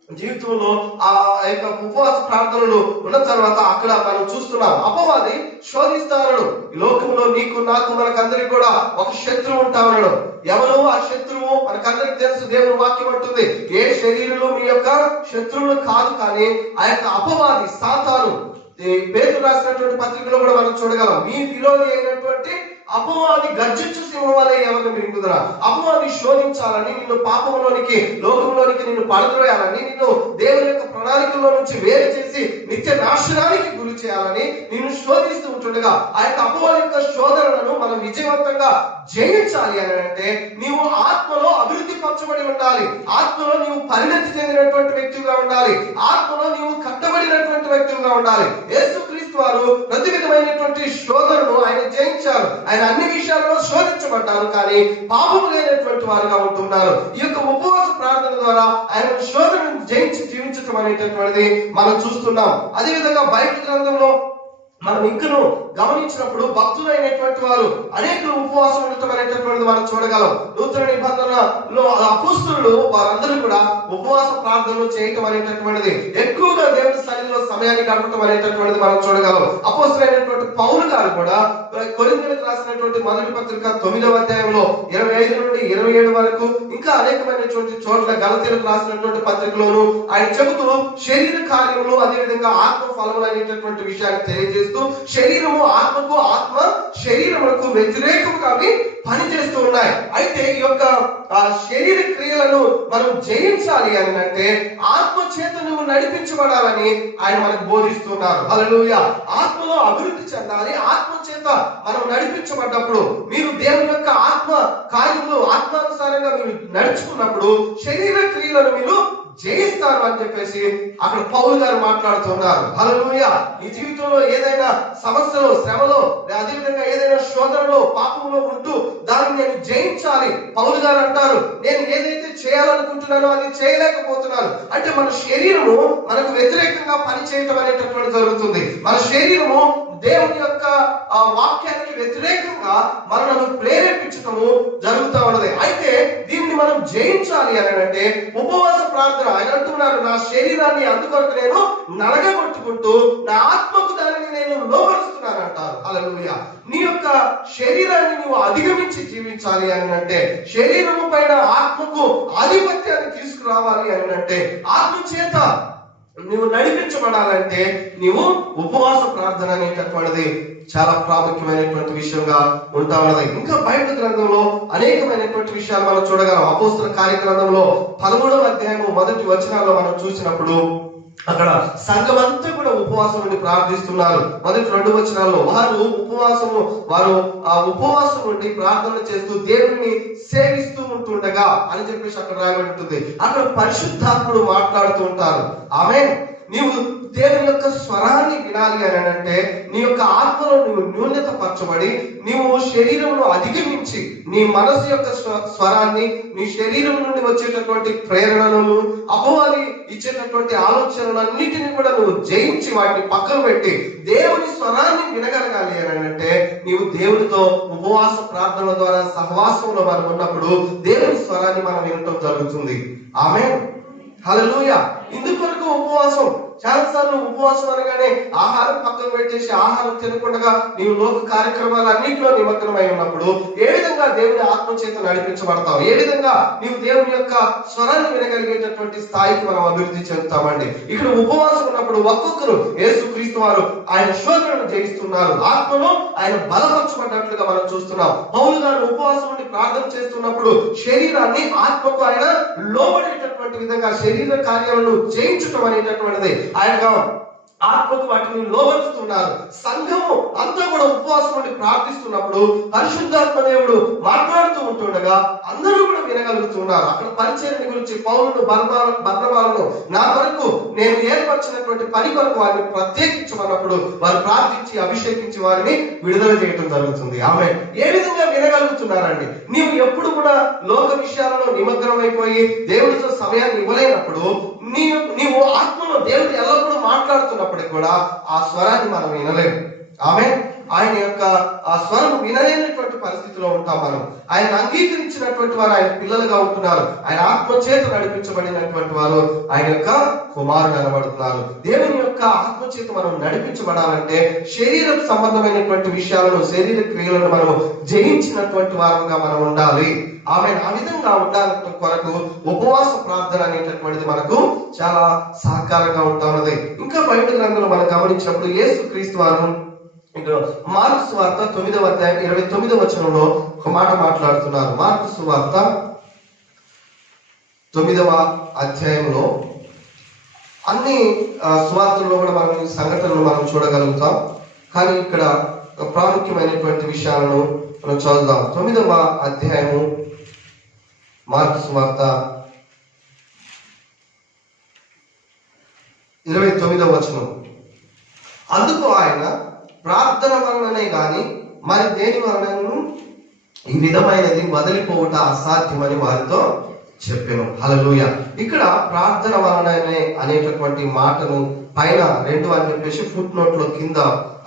జీవితంలో ఆ యొక్క ఉపవాస ప్రార్థనలు ఉన్న తర్వాత అక్కడ మనం చూస్తున్నాం, అపవాది శోధిస్తాడు. ఈ లోకంలో నీకు, నాకు, మనకందరికి కూడా ఒక శత్రువు ఉంటా ఉన్నాడు. ఎవరు ఆ శత్రువు? మనకందరికి తెలుసు, దేవుని వాక్యం అంటుంది, ఏ శరీరంలో మీ యొక్క శత్రువులు కాదు, కానీ ఆ యొక్క అపవాది, సాతాను. పేతురు రాసినటువంటి పత్రికలో కూడా మనం చూడగలం, మీ విరోధి అయినటువంటి అపవాది గర్జించు సింహం వలె ఎవరిని మింగుదురా. అపవాది శోధించాలని, నిన్ను పాపంలోనికి, లోకంలోనికి నిన్ను పడద్రోయాలని, నిన్ను దేవుని యొక్క ప్రణాళికలో నుంచి వేరు చేసి నిత్య నాశనానికి గురి చేయాలని నిన్ను శోధిస్తూ ఉంటుండగా, ఆ యొక్క అపవాది యొక్క శోధనలను మనం విజయవంతంగా జయించాలి అని అంటే నీవు ఆత్మలో అభివృద్ధి పరచబడి ఉండాలి, ఆత్మలో నీవు పరిణతి చెందినటువంటి వ్యక్తిగా ఉండాలి, ఆత్మలో నీవు కట్టబడినటువంటి వ్యక్తిగా ఉండాలి. యేసుక్రీస్తు వారు ప్రతి విధమైనటువంటి శోధనను ఆయన జయించారు. ఆయన అన్ని విషయాల్లో శోధించబడ్డారు, కానీ పాపం లేనటువంటి వారుగా ఉంటున్నారు. ఈ యొక్క ఉపవాస ప్రార్థన ద్వారా ఆయన శోధనను జయించి జీవించడం అనేటటువంటిది మనం చూస్తున్నాం. అదేవిధంగా బైబిల్ గ్రంథంలో మనం ఇంకను గమనించినప్పుడు భక్తులైనటువంటి వారు అనేకులు ఉపవాసం ఉండటం అనేటటువంటిది మనం చూడగలం. నూతన నిబంధనలో అపోస్తలులు వారందరూ కూడా ఉపవాస ప్రార్థనలు చేయటం అనేటటువంటిది, ఎక్కువగా దేవుని సన్నిధిలో సమయాన్ని గడపటం అనేటటువంటిది మనం చూడగలం. అపోస్తలుడైనటువంటి పౌలు గారు కూడా కొరింథీయులకు రాసినటువంటి మొదటి పత్రిక 9వ అధ్యాయంలో 25 నుండి 27 వరకు, ఇంకా అనేకమైనటువంటి చోట్ల గలతీయులకు రాసినటువంటి పత్రికలోను ఆయన చెబుతూ శరీర కార్యములు, అదేవిధంగా ఆత్మ ఫలములు అనేటటువంటి విషయాన్ని తెలియజేస్తూ, శరీరము ఆత్మకు, ఆత్మ శరీరములకు వ్యతిరేకముగా పనిచేస్తూ ఉన్నాయి. అయితే ఈ యొక్క శరీర క్రియలను మనం జయించాలి అని అంటే ఆత్మ చేత నువ్వు నడిపించబడాలని ఆయన మనకు బోధిస్తున్నారు. హల్లెలూయా. ఆత్మలో అభివృద్ధి చెందాలి, ఆత్మ చేత మనం నడిపించబడ్డప్పుడు, మీరు దేవుని యొక్క ఆత్మ కార్యములు ఆత్మానుసారంగా మీరు నడుచుకున్నప్పుడు శరీర క్రియలను మీరు జయిస్తారు అని చెప్పేసి అక్కడ పౌలు గారు మాట్లాడుతున్నారు. హల్లెలూయా. ఈ జీవితంలో ఏదైనా సమస్యలో, శ్రమలో, అదేవిధంగా ఏదైనా శోధనలో, పాపంలో ఉంటూ దాన్ని నేను జయించాలి. పౌలు గారు అంటారు, నేను ఏదైతే చేయాలనుకుంటున్నానో అది చేయలేకపోతున్నాను. అంటే మన శరీరము మనకు వ్యతిరేకంగా పనిచేయటం అనేటటువంటి జరుగుతుంది. మన శరీరము దేవుని యొక్క వాక్యానికి వ్యతిరేకంగా మనల్ని ప్రేరేపించటము జరుగుతూ ఉన్నది. అయితే దీన్ని మనం జయించాలి అని అంటే ఉపవాస ప్రార్థన. ఆయన అంటున్నారు, నా శరీరాన్ని అందుకొరకు నేను నలగగొట్టుకుంటూ నా ఆత్మకు దానిని నేను లోపరుస్తున్నాను అంటారు. హల్లెలూయా. నీ యొక్క శరీరాన్ని నువ్వు అధిగమించి జీవించాలి అని అంటే, శరీరము పైన ఆత్మకు ఆధిపత్యాన్ని తీసుకురావాలి అని అంటే, ఆత్మ చేత నువ్వు నడిపించబడాలంటే నీవు ఉపవాస ప్రార్థన అనేటటువంటిది చాలా ప్రాముఖ్యమైనటువంటి విషయంగా ఉంటా ఉన్నది. ఇంకా బైబిల్ గ్రంథంలో అనేకమైనటువంటి విషయాలు మనం చూడగలం. అపోస్తల కార్యగ్రంథంలో 13వ అధ్యాయము 1 వచనాల్లో మనం చూసినప్పుడు అక్కడ సంఘం అంతా కూడా ఉపవాసం నుండి ప్రార్థిస్తున్నారు. మొదటి 2 వచనాల్లో వారు ఆ ఉపవాసం నుండి ప్రార్థన చేస్తూ దేవుని సేవిస్తూ ఉంటుండగా అని చెప్పేసి అక్కడ రాయబడి ఉంటుంది. అక్కడ పరిశుద్ధాత్ముడు మాట్లాడుతూ ఉంటారు. ఆమేన్. నీవు దేవుని యొక్క స్వరాన్ని వినాలి అని అంటే నీ యొక్క ఆత్మలో నువ్వు న్యూనత పరచబడి నీవు శరీరంలో అధిగమించి నీ మనసు యొక్క స్వరాన్ని, నీ శరీరం నుండి వచ్చేటటువంటి ప్రేరణలను, అపవాది ఇచ్చేటటువంటి ఆలోచనలన్నిటిని కూడా నువ్వు జయించి వాటిని పక్కన పెట్టి దేవుని స్వరాన్ని వినగలగాలి అని అంటే నీవు దేవునితో ఉపవాస ప్రార్థనల ద్వారా సహవాసంలో మనం ఉన్నప్పుడు దేవుని స్వరాన్ని మనం వినటం జరుగుతుంది. ఆమేన్. హల్లెలూయా. ఇందుకొరకు ఉపవాసం. చాలాసార్లు ఉపవాసం అనగానే ఆహారం పక్కన పెట్టేసి ఆహారం తినకుండా నీవు లోక కార్యక్రమాలు అన్నింటిలో నిమగ్నమై ఉన్నప్పుడు ఏ విధంగా దేవుని ఆత్మ చేత నడిపించబడతావు? ఏ విధంగా నీవు దేవుని యొక్క స్వరాన్ని వినగలిగేటటువంటి స్థాయికి మనం అభివృద్ధి చెందుతామండి. ఇక్కడ ఉపవాసం ఉన్నప్పుడు ఒక్కొక్కరు యేసుక్రీస్తు వారు ఆయన శోధనను జయిస్తున్నారు. ఆత్మలో ఆయన బలపరచబడినట్లుగా మనం చూస్తున్నాం. పౌలు గారు ఉపవాసం నుండి ప్రార్థన చేస్తున్నప్పుడు శరీరాన్ని ఆత్మకు ఆయన లోబడేటటువంటి విధంగా శరీర కార్యాలను జయించటం అనేటటువంటిది ఆయనగా ఆత్మకు వాటిని లోబరుస్తున్నారు. సంఘము అంతా కూడా ఉపవాసం ఉండి ప్రార్థిస్తున్నప్పుడు పరిశుద్ధాత్మ దేవుడు మాట్లాడుతూ ఉంటుండగా అందరూ కూడా వినగలుగుతున్నారు. అక్కడ పరిచర్య గురించి పౌలును బర్నబాలను నా కొరకు నేను ఏర్పరిచినటువంటి పని కొరకు వారిని ప్రత్యేకించమన్నప్పుడు వారు ప్రార్థించి అభిషేకించి వారిని విడుదల చేయడం జరుగుతుంది. ఆమె ఏ విధంగా వినగలుగుతున్నారండి? నీవు ఎప్పుడు కూడా లోక విషయాలలో నిమగ్నమైపోయి దేవుడితో సమయాన్ని ఇవ్వలేనప్పుడు నీవు ఆత్మలో దేవుడు ఎల్లప్పుడూ మాట్లాడుతున్నప్పటికీ కూడా ఆ స్వరాన్ని మనం వినలేము. ఆమె ఆయన యొక్క ఆ స్వరం వినలేనటువంటి పరిస్థితిలో ఉంటాం మనం. ఆయన అంగీకరించినటువంటి వారు ఆయన పిల్లలుగా ఉంటున్నారు. ఆయన ఆత్మ చేత నడిపించబడినటువంటి వారు ఆయన యొక్క కుమారుడు అనబడుతున్నారు. దేవుని యొక్క ఆత్మ చేత మనం నడిపించబడాలంటే శరీర సంబంధమైనటువంటి విషయాలను, శరీర క్రియలను మనం జయించినటువంటి వారుగా మనం ఉండాలి. ఆమె ఆ విధంగా ఉండాలంటే కొరకు ఉపవాస ప్రార్థన అనేటటువంటిది మనకు చాలా సహకారంగా ఉంటా ఉన్నది. ఇంకా బైబిల్ గ్రంథంలో మనం గమనించినప్పుడు యేసు క్రీస్తు వారు మార్కు సువార్త 9వ అధ్యాయం 29వ వచనంలో ఒక మాట మాట్లాడుతున్నారు. మార్కు సువార్త 9వ అధ్యాయంలో అన్ని సువార్తల్లో కూడా మనం ఈ సంఘటనలు మనం చూడగలుగుతాం. కానీ ఇక్కడ ప్రాముఖ్యమైనటువంటి విషయాలను మనం చదువుదాం. 9వ అధ్యాయము మార్కు సువార్త 29వ వచనం. అందుకు ఆయన ప్రార్థన వలననే గాని మరి దేని వలన ఈ విధమైనది వదిలిపోవుట అసాధ్యమని వారితో చెప్పాను. హల్లెలూయా. ఇక్కడ ప్రార్థన వలననే అనేటటువంటి మాటను పైన 2 అని చెప్పేసి ఫుట్ నోట్ లో కింద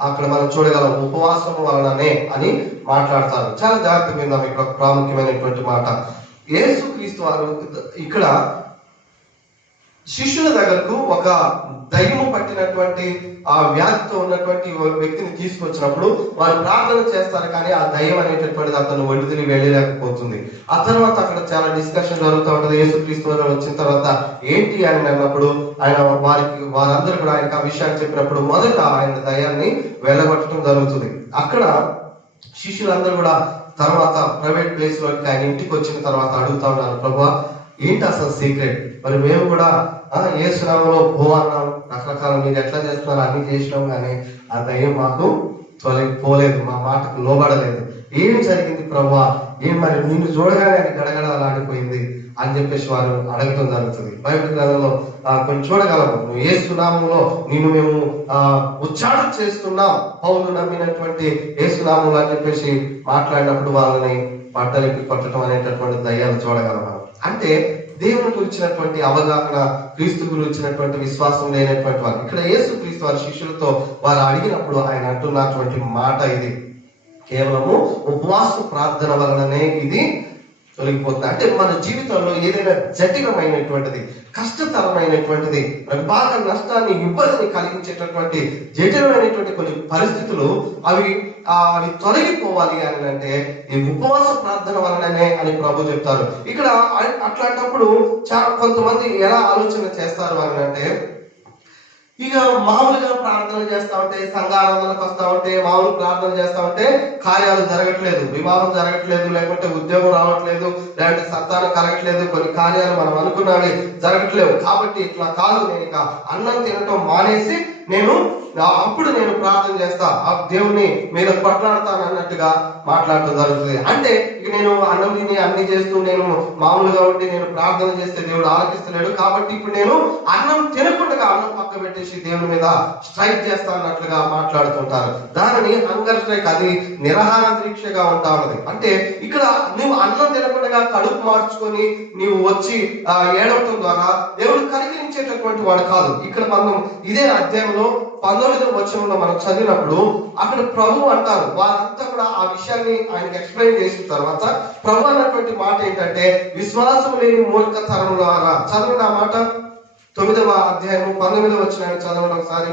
అక్కడ మనం చూడగలం. ఉపవాసం వలననే అని మాట్లాడతారు. చాలా జాగ్రత్త మీద మీకు ప్రాముఖ్యమైనటువంటి మాట. యేసు క్రీస్తు వారు ఇక్కడ శిష్యుల దగ్గరకు ఒక దయ్యము పట్టినటువంటి ఆ వ్యాధితో ఉన్నటువంటి వ్యక్తిని తీసుకొచ్చినప్పుడు వారు ప్రార్థన చేస్తారు, కానీ ఆ దయ్యం అనేటటువంటిది అతను వదిలి వెళ్ళలేకపోతుంది. ఆ తర్వాత అక్కడ చాలా డిస్కషన్ జరుగుతూ ఉంటుంది. యేసుక్రీస్తు వారు వచ్చిన తర్వాత ఏంటి అని అన్నప్పుడు ఆయన వారందరూ కూడా ఆయనకు ఆ విషయాన్ని చెప్పినప్పుడు మొదట ఆయన దయ్యాన్ని వెళ్ళగొట్టడం జరుగుతుంది. అక్కడ శిష్యులందరూ కూడా తర్వాత ప్రైవేట్ ప్లేస్ లోకి ఆయన ఇంటికి వచ్చిన తర్వాత అడుగుతా ఉన్నారు, ప్రభువా ఏంటి అసలు సీక్రెట్? మరి మేము కూడా యేసు నామములో పో అన్నాం, రకరకాల మీరు ఎట్లా చేస్తున్నారు అన్ని చేసినాం, కానీ ఆ దయ్యం మాకు పోలేదు, మా మాటకు లోబడలేదు. ఏం జరిగింది ప్రభువా? ఏం మరి నిన్ను చూడగానే అది గడగడలాడిపోయింది అని చెప్పేసి వారు అడగటం జరుగుతుంది. బైబిల్ గ్రంథంలో కొన్ని చూడగలము. నువ్వు యేసు నామములో నిన్ను మేము ఉచ్చారణ చేస్తున్నాం, పౌలు నమ్మినటువంటి యేసు నామములు అని చెప్పేసి మాట్లాడినప్పుడు వాళ్ళని బట్టలకి కొట్టడం అనేటటువంటి దయ్యాలు చూడగలం. అంటే దేవుని గురించినటువంటి అవగాహన, క్రీస్తు గురించినటువంటి విశ్వాసం లేనటువంటి వారు. ఇక్కడ యేసు క్రీస్తు వారి శిష్యులతో వారు అడిగినప్పుడు ఆయన అంటున్నటువంటి మాట ఇది, కేవలము ఉపవాస ప్రార్థన వలననే ఇది తొలగిపోతుంది. అంటే మన జీవితంలో ఏదైనా జటిలమైనటువంటిది, కష్టతరమైనటువంటిది, బాగా నష్టాన్ని, ఇబ్బందిని కలిగించేటటువంటి జటిలమైనటువంటి కొన్ని పరిస్థితులు అవి తొలగిపోవాలి అని అంటే ఈ ఉపవాస ప్రార్థన వలననే అని ప్రభు చెప్తారు. ఇక్కడ అట్లాంటప్పుడు చాలా కొంతమంది ఎలా ఆలోచన చేస్తారు అని అంటే, ఇక మామూలుగా ప్రార్థన చేస్తా ఉంటే, సంఘారాధనకు వస్తా ఉంటే, మామూలు ప్రార్థన చేస్తా ఉంటే కార్యాలు జరగట్లేదు, వివాహం జరగట్లేదు, లేకుంటే ఉద్యోగం రావట్లేదు, లేదంటే సంతానం కలగట్లేదు, కొన్ని కార్యాలు మనం అనుకున్నవి జరగట్లేవు. కాబట్టి ఇట్లా కాదు, నేను ఇక అన్నం తినటం మానేసి అప్పుడు నేను ప్రార్థన చేస్తా, ఆ దేవుని మీద కొట్లాడతాను అన్నట్టుగా మాట్లాడటం జరుగుతుంది. అంటే ఇక నేను అన్నం తిని అన్ని చేస్తూ నేను మామూలుగా ఉండి నేను ప్రార్థన చేస్తే దేవుడు ఆలకిస్తలేడు, కాబట్టి ఇప్పుడు నేను అన్నం తినకుండా అన్నం పక్క పెట్టేసి దేవుని మీద స్ట్రైక్ చేస్తా అన్నట్లుగా మాట్లాడుతుంటారు. దానిని హంగర్ స్ట్రైక్, అది నిరాహార దీక్షగా ఉంటా ఉన్నది. అంటే ఇక్కడ నువ్వు అన్నం తినకుండా కడుపు మార్చుకొని నీవు వచ్చి ఏడవటం ద్వారా దేవుడు కనికరించేటటువంటి వాడు కాదు. ఇక్కడ మనం ఇదే అధ్యాయంలో 19వ వచనంలో మనం చదివినప్పుడు అక్కడ ప్రభు అంటారు, వారంతా కూడా ఆ విషయాన్ని ఆయనకి ఎక్స్ప్లెయిన్ చేసిన తర్వాత ప్రభు అన్నటువంటి మాట ఏంటంటే, విశ్వాసం లేని మూర్ఖతరం ద్వారా. చదవండి ఆ మాట, 9వ అధ్యాయము 19వ వచనం చదవండి ఒకసారి.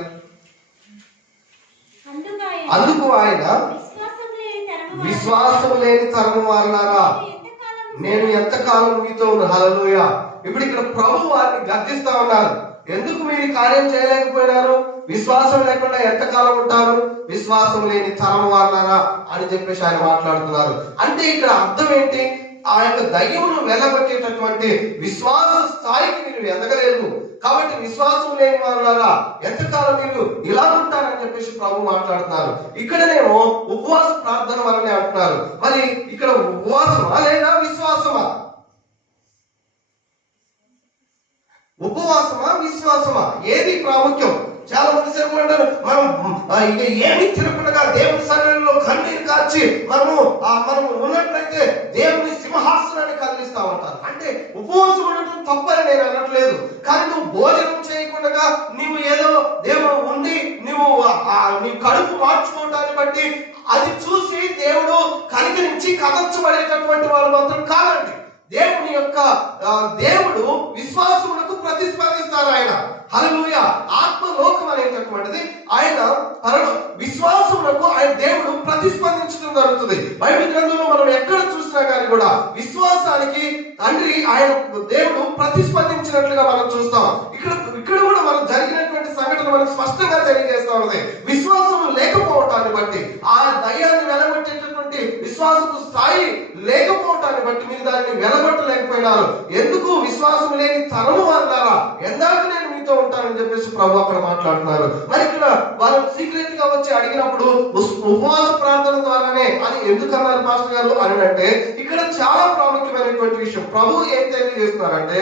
అందుకు ఆయన విశ్వాసం లేని తరము వారులారా, నేను ఎంతకాలం మీతో ఉన్నాను. హల్లెలూయా. ఇప్పుడు ఇక్కడ ప్రభు వారిని గద్దిస్తా ఉన్నారు, ఎందుకు మీరు కార్యం చేయలేకపోయినారు? విశ్వాసం లేకుండా ఎంతకాలం ఉంటారు? విశ్వాసం లేని తరం వారులారా అని చెప్పేసి ఆయన మాట్లాడుతున్నారు. అంటే ఇక్కడ అర్థం ఏంటి? ఆ యొక్క దయ్యమును వెళ్ళగొట్టేటటువంటి విశ్వాస స్థాయికి మీరు ఎదగలేదు, కాబట్టి విశ్వాసం లేని వారులారా ఎంతకాలం మీరు ఇలా ఉంటారని చెప్పేసి ప్రభు మాట్లాడుతున్నారు. ఇక్కడనేమో ఉపవాస ప్రార్థన వలనే అంటున్నారు. మరి ఇక్కడ ఉపవాసమా లేదా విశ్వాసమా? ఉపవాసమా విశ్వాసమా? ఏది ప్రాముఖ్యం? చాలా మంది సేవకులు మనం ఇక ఏమి తినకుండా దేవుని సన్నిధిలో కన్నీరు కార్చి మనము ఉన్నట్లయితే దేవుని సింహాసనాన్ని కదిలిస్తా ఉంటారు. అంటే ఉపవాసం ఉండటం తప్పని నేను అనట్లేదు, కానీ నువ్వు భోజనం చేయకుండా నీవు ఏదో దేవుడు ఉండి నీ కడుపు మార్చుకోవటాన్ని బట్టి అది చూసి దేవుడు కనికరించి కదల్చబడేటటువంటి వాళ్ళు మాత్రం కాదండి. దేవుడు విశ్వాసములకు ప్రతిస్పందిస్తారు. ఆయన హల్లెలూయా. ఆత్మలోకం అనేటటువంటిది ఆయన విశ్వాసములకు ఆయన దేవుడు ప్రతిస్పందించడం జరుగుతుంది. బైబిల్ గ్రంథంలో మనం ఎక్కడ చూసినా కానీ కూడా విశ్వాసానికి తండ్రి ఆయన దేవుడు ప్రతిస్పందించినట్లుగా మనం చూస్తాం. ఇక్కడ కూడా మనం జరిగినటువంటి సంఘటన మనకు స్పష్టంగా తెలియజేస్తా ఉన్నది. విశ్వాసం లేకపోవటాన్ని బట్టి, ఆ దయ్యాన్ని వెలగొట్టేటటువంటి విశ్వాసపు స్థాయి లేకపోవటాన్ని బట్టి మీరు దాన్ని వెలగొట్టలేకపోయినారు. ఎందుకు? విశ్వాసం లేని తరము అన్నారా, ఎందాక నేను మీతో ఉంటానని చెప్పేసి ప్రభు అక్కడ మాట్లాడుతున్నారు. మరి ఇక్కడ వాళ్ళు సీక్రెట్ గా వచ్చి అడిగినప్పుడు ఉపవాస ప్రార్థన ద్వారానే అని ఎందుకు అన్నారు పాస్టర్ గారు అని అంటే, ఇక్కడ చాలా ప్రాముఖ్యమైనటువంటి విషయం. ప్రభు ఏం తెలియజేస్తున్నారంటే,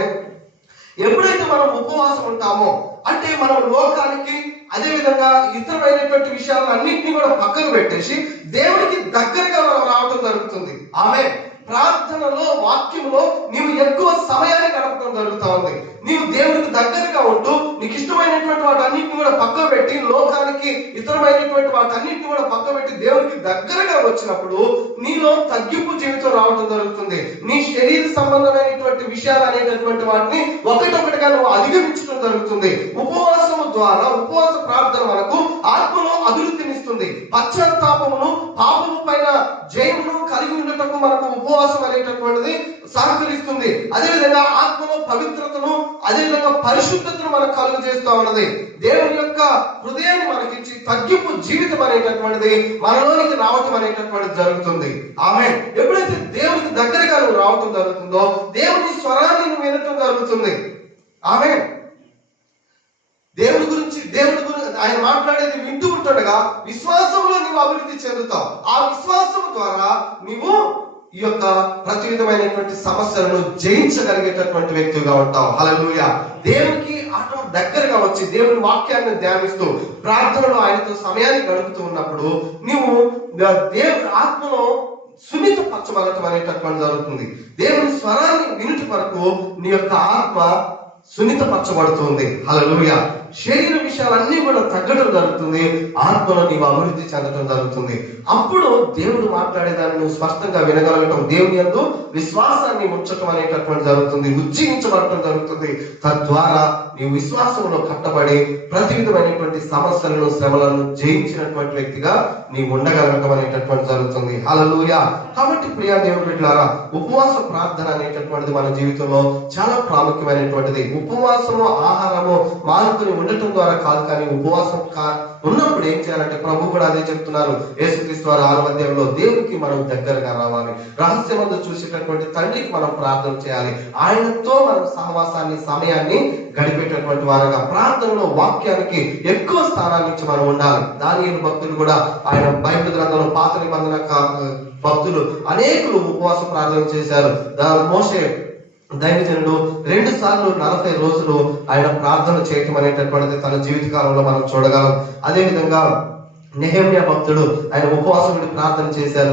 ఎప్పుడైతే మనం ఉపవాసం ఉంటామో అంటే మనం లోకానికి అదే విధంగా ఇతరమైనటువంటి విషయాలన్నింటినీ కూడా పక్కకు పెట్టేసి దేవుడికి దగ్గరగా మనం రావటం జరుగుతుంది. ఆమె ప్రార్థనలో వాక్యంలో నీవు ఎక్కువ సమయాన్ని గడపడం జరుగుతా ఉంది. నీవు దేవుడికి దగ్గరగా ఉంటూ నీకు ఇష్టమైనటువంటి వాటన్నింటినీ కూడా పక్క పెట్టి లోకానికి ఇతరమైనటువంటి వాటన్నింటినీ కూడా పక్క పెట్టి దేవుడికి దగ్గరగా వచ్చినప్పుడు నీలో తగ్గింపు జీవితం రావడం జరుగుతుంది. నీ శరీర సంబంధమైనటువంటి విషయాలు అనేటటువంటి వాటిని ఒకటొకటిగా నువ్వు అధిగమించడం జరుగుతుంది. ఉపవాసము ద్వారా, ఉపవాస ప్రార్థన మనకు ఆత్మలో అభివృద్ధినిస్తుంది. పశ్చాత్తాపమును, పాపము పైన జయమును కలిగి ఉండటకు మనకు ఉపవాసం అనేటటువంటిది సహకరిస్తుంది. అదేవిధంగా ఆత్మలో పవిత్రతను, అదేవిధంగా పరిశుద్ధతను మనకు కలుగు చేస్తూ ఉన్నది. దేవుని యొక్క హృదయాన్ని మనకిచ్చి తగ్గింపు జీవితం అనేటటువంటిది మనలోనికి రావటం అనేటటువంటిది జరుగుతుంది. ఆమేన్. ఎప్పుడైతే దేవునికి దగ్గరగా నువ్వు రావటం జరుగుతుందో దేవుని స్వరాన్ని నువ్వు వినటం జరుగుతుంది. ఆమేన్. దేవుడి గురించి ఆయన మాట్లాడేది వింటూ ఉంటుండగా విశ్వాసంలో నువ్వు అభివృద్ధి చెందుతావు. ఆ విశ్వాసం ద్వారా నువ్వు ఈ యొక్క ప్రతి విధమైనటువంటి సమస్యలను జయించగలిగేటటువంటి వ్యక్తిగా ఉంటావు. హల్లెలూయా. దేవునికి అటు దగ్గరగా వచ్చి దేవుని వాక్యాన్ని ధ్యానిస్తూ ప్రార్థనలో ఆయనతో సమయాన్ని గడుపుతూ ఉన్నప్పుడు నువ్వు దేవుని ఆత్మలో సున్నిత పరచబడటం అనేటటువంటి జరుగుతుంది. దేవుని స్వరాన్ని వినుట వరకు నీ యొక్క ఆత్మ సున్నితపరచబడుతుంది. హల్లెలూయా. శరీర విషయాలన్నీ కూడా తగ్గడం జరుగుతుంది, ఆత్మలో నీవు అభివృద్ధి చెందడం జరుగుతుంది. అప్పుడు దేవుడు మాట్లాడేదాన్ని నువ్వు స్పష్టంగా వినగలగటం, దేవుని యందు విశ్వాసాన్ని ఉంచటం అనేటటువంటి జరుగుతుంది, ఉజ్జీవించబడటం జరుగుతుంది. తద్వారా నీవు విశ్వాసంలో కట్టబడి ప్రతి విధమైనటువంటి సమస్యలను, శ్రమలను జయించినటువంటి వ్యక్తిగా నీవు ఉండగలగటం అనేటటువంటి జరుగుతుంది. హల్లెలూయా. కాబట్టి ప్రియా దేవుని బిడ్డలారా, ఉపవాస ప్రార్థన అనేటటువంటిది మన జీవితంలో చాలా ప్రాముఖ్యమైనటువంటిది. ఉపవాసము ఆహారము మానుకుని ఉండటం ద్వారా కాదు, కానీ ఉపవాసం ఉన్నప్పుడు ఏం చేయాలంటే ప్రభు కూడా అదే చెప్తున్నారు. యేసుక్రీస్తు వారి 6వ అధ్యాయంలో దేవునికి మనం దగ్గరగా రావాలి, రహస్యమందు చూసేటటువంటి తండ్రికి మనం ప్రార్థన చేయాలి, ఆయనతో మనం సహవాసాన్ని, సమయాన్ని గడిపేటటువంటి వారుగా ప్రార్థనలో వాక్యానికి ఎక్కువ స్థానాన్ని ఇచ్చి మనం ఉండాలి. దానియేలు భక్తులు కూడా ఆయన బైబిల్ గ్రంథంలో పాత నిబంధన భక్తులు అనేకులు ఉపవాస ప్రార్థన చేశారు. మోషే దైవజనుడు 2 సార్లు 40 రోజులు ఆయన ప్రార్థన చేయటం అనేటటువంటిది తన జీవిత కాలంలో మనం చూడగలం. అదే విధంగా నెహెమ్యా భక్తుడు ఆయన ఉపవాసం ఉండి ప్రార్థన చేశారు.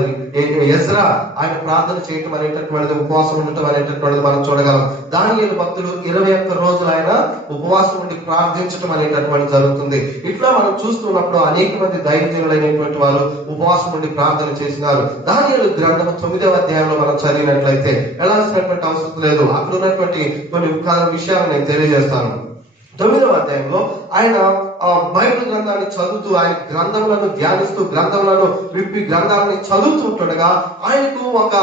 ఎజ్రా ఆయన ప్రార్థన చేయటం అనేటటువంటిది, ఉపవాసం ఉండటం అనేటటువంటిది మనం చూడగలం. దానియేలు భక్తుడు 21 రోజులు ఆయన ఉపవాసం ఉండి ప్రార్థించటం అనేటటువంటి జరుగుతుంది. ఇట్లా మనం చూస్తున్నప్పుడు అనేక మంది దైవజనులైనటువంటి వారు ఉపవాసం ఉండి ప్రార్థన చేసినారు. దానియేలు గ్రంథం 9వ అధ్యాయంలో మనం చదివినట్లయితే వెళ్ళాల్సినటువంటి అవసరం లేదు. అక్కడ ఉన్నటువంటి కొన్ని విషయాలు నేను తెలియజేస్తాను. 9వ అధ్యాయంలో ఆయన బైబిల్ గ్రంథాన్ని చదువుతూ, ఆయన గ్రంథములను ధ్యానిస్తూ, గ్రంథములను విప్పి గ్రంథాలని చదువుతూ ఉంటుండగా ఆయనకు ఒక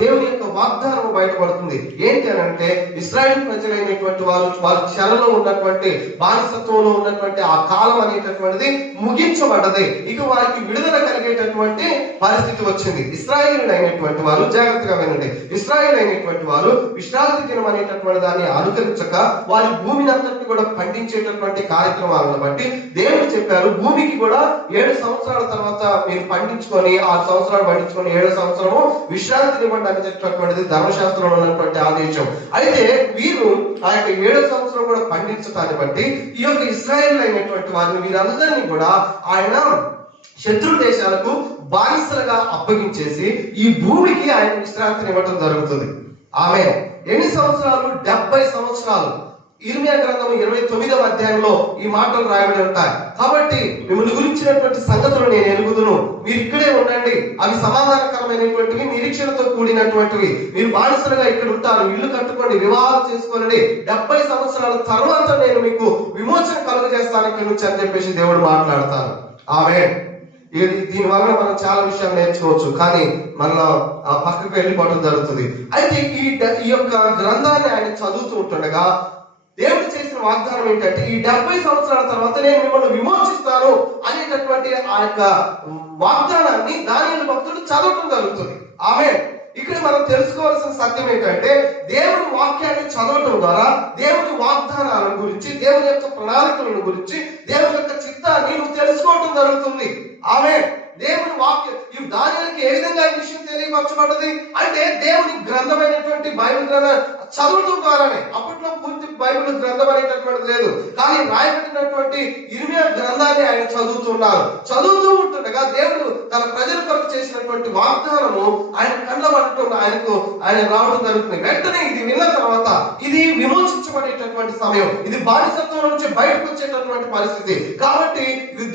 దేవుని యొక్క వాగ్దానం బయటపడుతుంది. ఏంటి అని అంటే, ఇశ్రాయేల్ ప్రజలైనటువంటి వారు చెరలో ఉన్నటువంటి, బానిసత్వంలో ఉన్నటువంటి ఆ కాలం అనేటటువంటిది ముగించబడ్డది. ఇక వారికి విడుదల కలిగేటటువంటి పరిస్థితి వచ్చింది. ఇశ్రాయేలు అయినటువంటి వారు, జాగ్రత్తగా వినండి, ఇశ్రాయేలు అయినటువంటి వారు విశ్రాంతి దినం అనేటటువంటి దాన్ని అనుకరించక వారి భూమిని అంతటి కూడా పండించేటటువంటి కార్యక్రమాలను బట్టి దేవుడు చెప్పారు, భూమికి కూడా 7 సంవత్సరాల తర్వాత మీరు పండించుకొని 6 సంవత్సరాలు పండించుకొని 7వ సంవత్సరము విశ్రాంతిని ఇవ్వండి అని చెప్పినటువంటిది ధర్మశాస్త్రంలో ఉన్నటువంటి ఆదేశం. అయితే వీరు ఆ యొక్క 7వ సంవత్సరం కూడా పండించటాన్ని బట్టి ఈ యొక్క ఇశ్రాయేల్ అయినటువంటి వారిని, వీరందరినీ కూడా ఆయన శత్రు దేశాలకు బానిసలుగా అప్పగించేసి ఈ భూమికి ఆయన విశ్రాంతిని ఇవ్వటం జరుగుతుంది. ఆమె ఎన్ని సంవత్సరాలు? 70 సంవత్సరాలు. ఇర్మియా గ్రంథం 29వ అధ్యాయంలో ఈ మాటలు రాయబడి ఉంటాయి. కాబట్టి మిమ్మల్ని గురించినటువంటి సంగతులు నేను ఎరుగుదును, మీరు ఇక్కడే ఉండండి, అవి సమాధానకరమైనటువంటివి, నిరీక్షణతో కూడినటువంటివి. మీరు బానిసలుగా ఇక్కడ ఉంటారు, ఇల్లు కట్టుకోండి, వివాహం చేసుకోండి, 70 సంవత్సరాల తర్వాత నేను మీకు విమోచన కలుగజేస్తాను ఇక్కడ నుంచి అని చెప్పేసి దేవుడు మాట్లాడతారు. ఆమేన్. దీని వల్ల మనం చాలా విషయాలు నేర్చుకోవచ్చు, కానీ మనలో పక్కకు వెళ్ళిపోవడం జరుగుతుంది. అయితే ఈ యొక్క గ్రంథాన్ని ఆయన చదువుతూ ఉంటుండగా దేవుడు చేసిన వాగ్దానం ఏంటంటే, ఈ 70 సంవత్సరాల తర్వాత నేను మిమ్మల్ని విమోచిస్తాను అనేటటువంటి ఆ యొక్క వాగ్దానాన్ని దానియేలు భక్తుడు చదవటం జరుగుతుంది. ఆమేన్. ఇక్కడ మనం తెలుసుకోవాల్సిన సత్యం ఏంటంటే, దేవుని వాక్యాన్ని చదవటం ద్వారా దేవుని వాగ్దానాల గురించి, దేవుని యొక్క ప్రణాళికలను గురించి, దేవుని యొక్క చిత్తాన్ని నువ్వు తెలుసుకోవటం జరుగుతుంది. ఆమేన్. దేవుని వాక్యం ఈ దానియేలుకి ఏ విధంగా ఈ విషయం తెలియపరచబడ్డది అంటే, దేవుని గ్రంథమైనటువంటి బైబిల్ గ్రంథం చదవటం ద్వారానే. అప్పట్లో పూర్తి బైబిల్ గ్రంథం అనేటటువంటిది లేదు, కానీ రాయబడినటువంటి ఇర్మియా గ్రంథాన్ని ఆయన చదువుతున్నారు. చదువుతూ ఉంటుండగా దేవుడు తన ప్రజల కొరకు చేసినటువంటి వాగ్దానము ఆయన కళ్ళబడటం, ఆయన రావడం జరుగుతుంది. వెంటనే ఇది విన్న తర్వాత ఇది విమోచించబడేటటువంటి సమయం, ఇది బానిసత్వం నుంచి బయటకు వచ్చేటటువంటి పరిస్థితి. కాబట్టి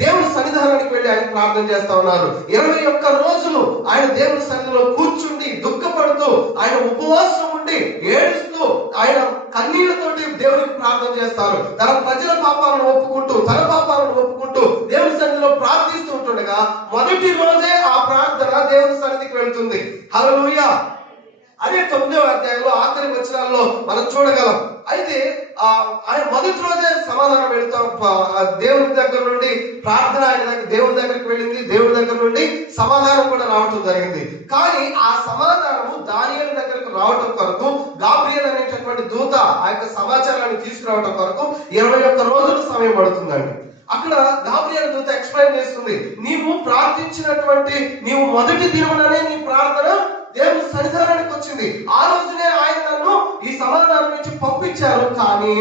దేవుని సన్నిధానానికి వెళ్ళి ఆయన ప్రార్థన చేస్తా ఉన్నారు. 21 రోజులు ఆయన దేవుని సన్నిధిలో కూర్చుండి దుఃఖపడుతూ, ఆయన ఉపవాసం ఉండి ఏడుస్తూ, ఆయన కన్నీళ్లతోటి దేవునికి ప్రార్థన చేస్తారు. తన ప్రజల పాపాలను ఒప్పుకుంటూ, తన పాపాలను ఒప్పుకుంటూ దేవుని సన్నిధిలో ప్రార్థిస్తూ ఉంటుండగా మొదటి రోజే ఆ ప్రార్థన దేవుని సన్నిధికి వెళ్తుంది. హల్లెలూయా. అదే 9వ అధ్యాయంలో ఆఖరి వచనాల్లో మనం చూడగలం. అయితే ఆయన మొదటి రోజే సమాధానం వెళుతాం, దేవుని దగ్గర నుండి ప్రార్థన దేవుని దగ్గరికి వెళ్ళింది, దేవుని దగ్గర నుండి సమాధానం కూడా రావటం జరిగింది. కానీ ఆ సమాధానము దానియేలు దగ్గరకు రావటం కొరకు గాబ్రియల్ అనేటటువంటి దూత ఆ యొక్క సమాచారాన్ని తీసుకురావటం కొరకు 21 రోజుల సమయం పడుతుందండి. అక్కడ గాబ్రియల్ దూత ఎక్స్ప్లెయిన్ చేస్తుంది, నీవు ప్రార్థించినటువంటి నీవు మొదటి దినముననే నీ ప్రార్థన దేవుని సన్నిధానానికి వచ్చింది. ఆ రోజునే ఆయన నన్ను ఈ సమాధానం నుంచి పంపించారు. కానీ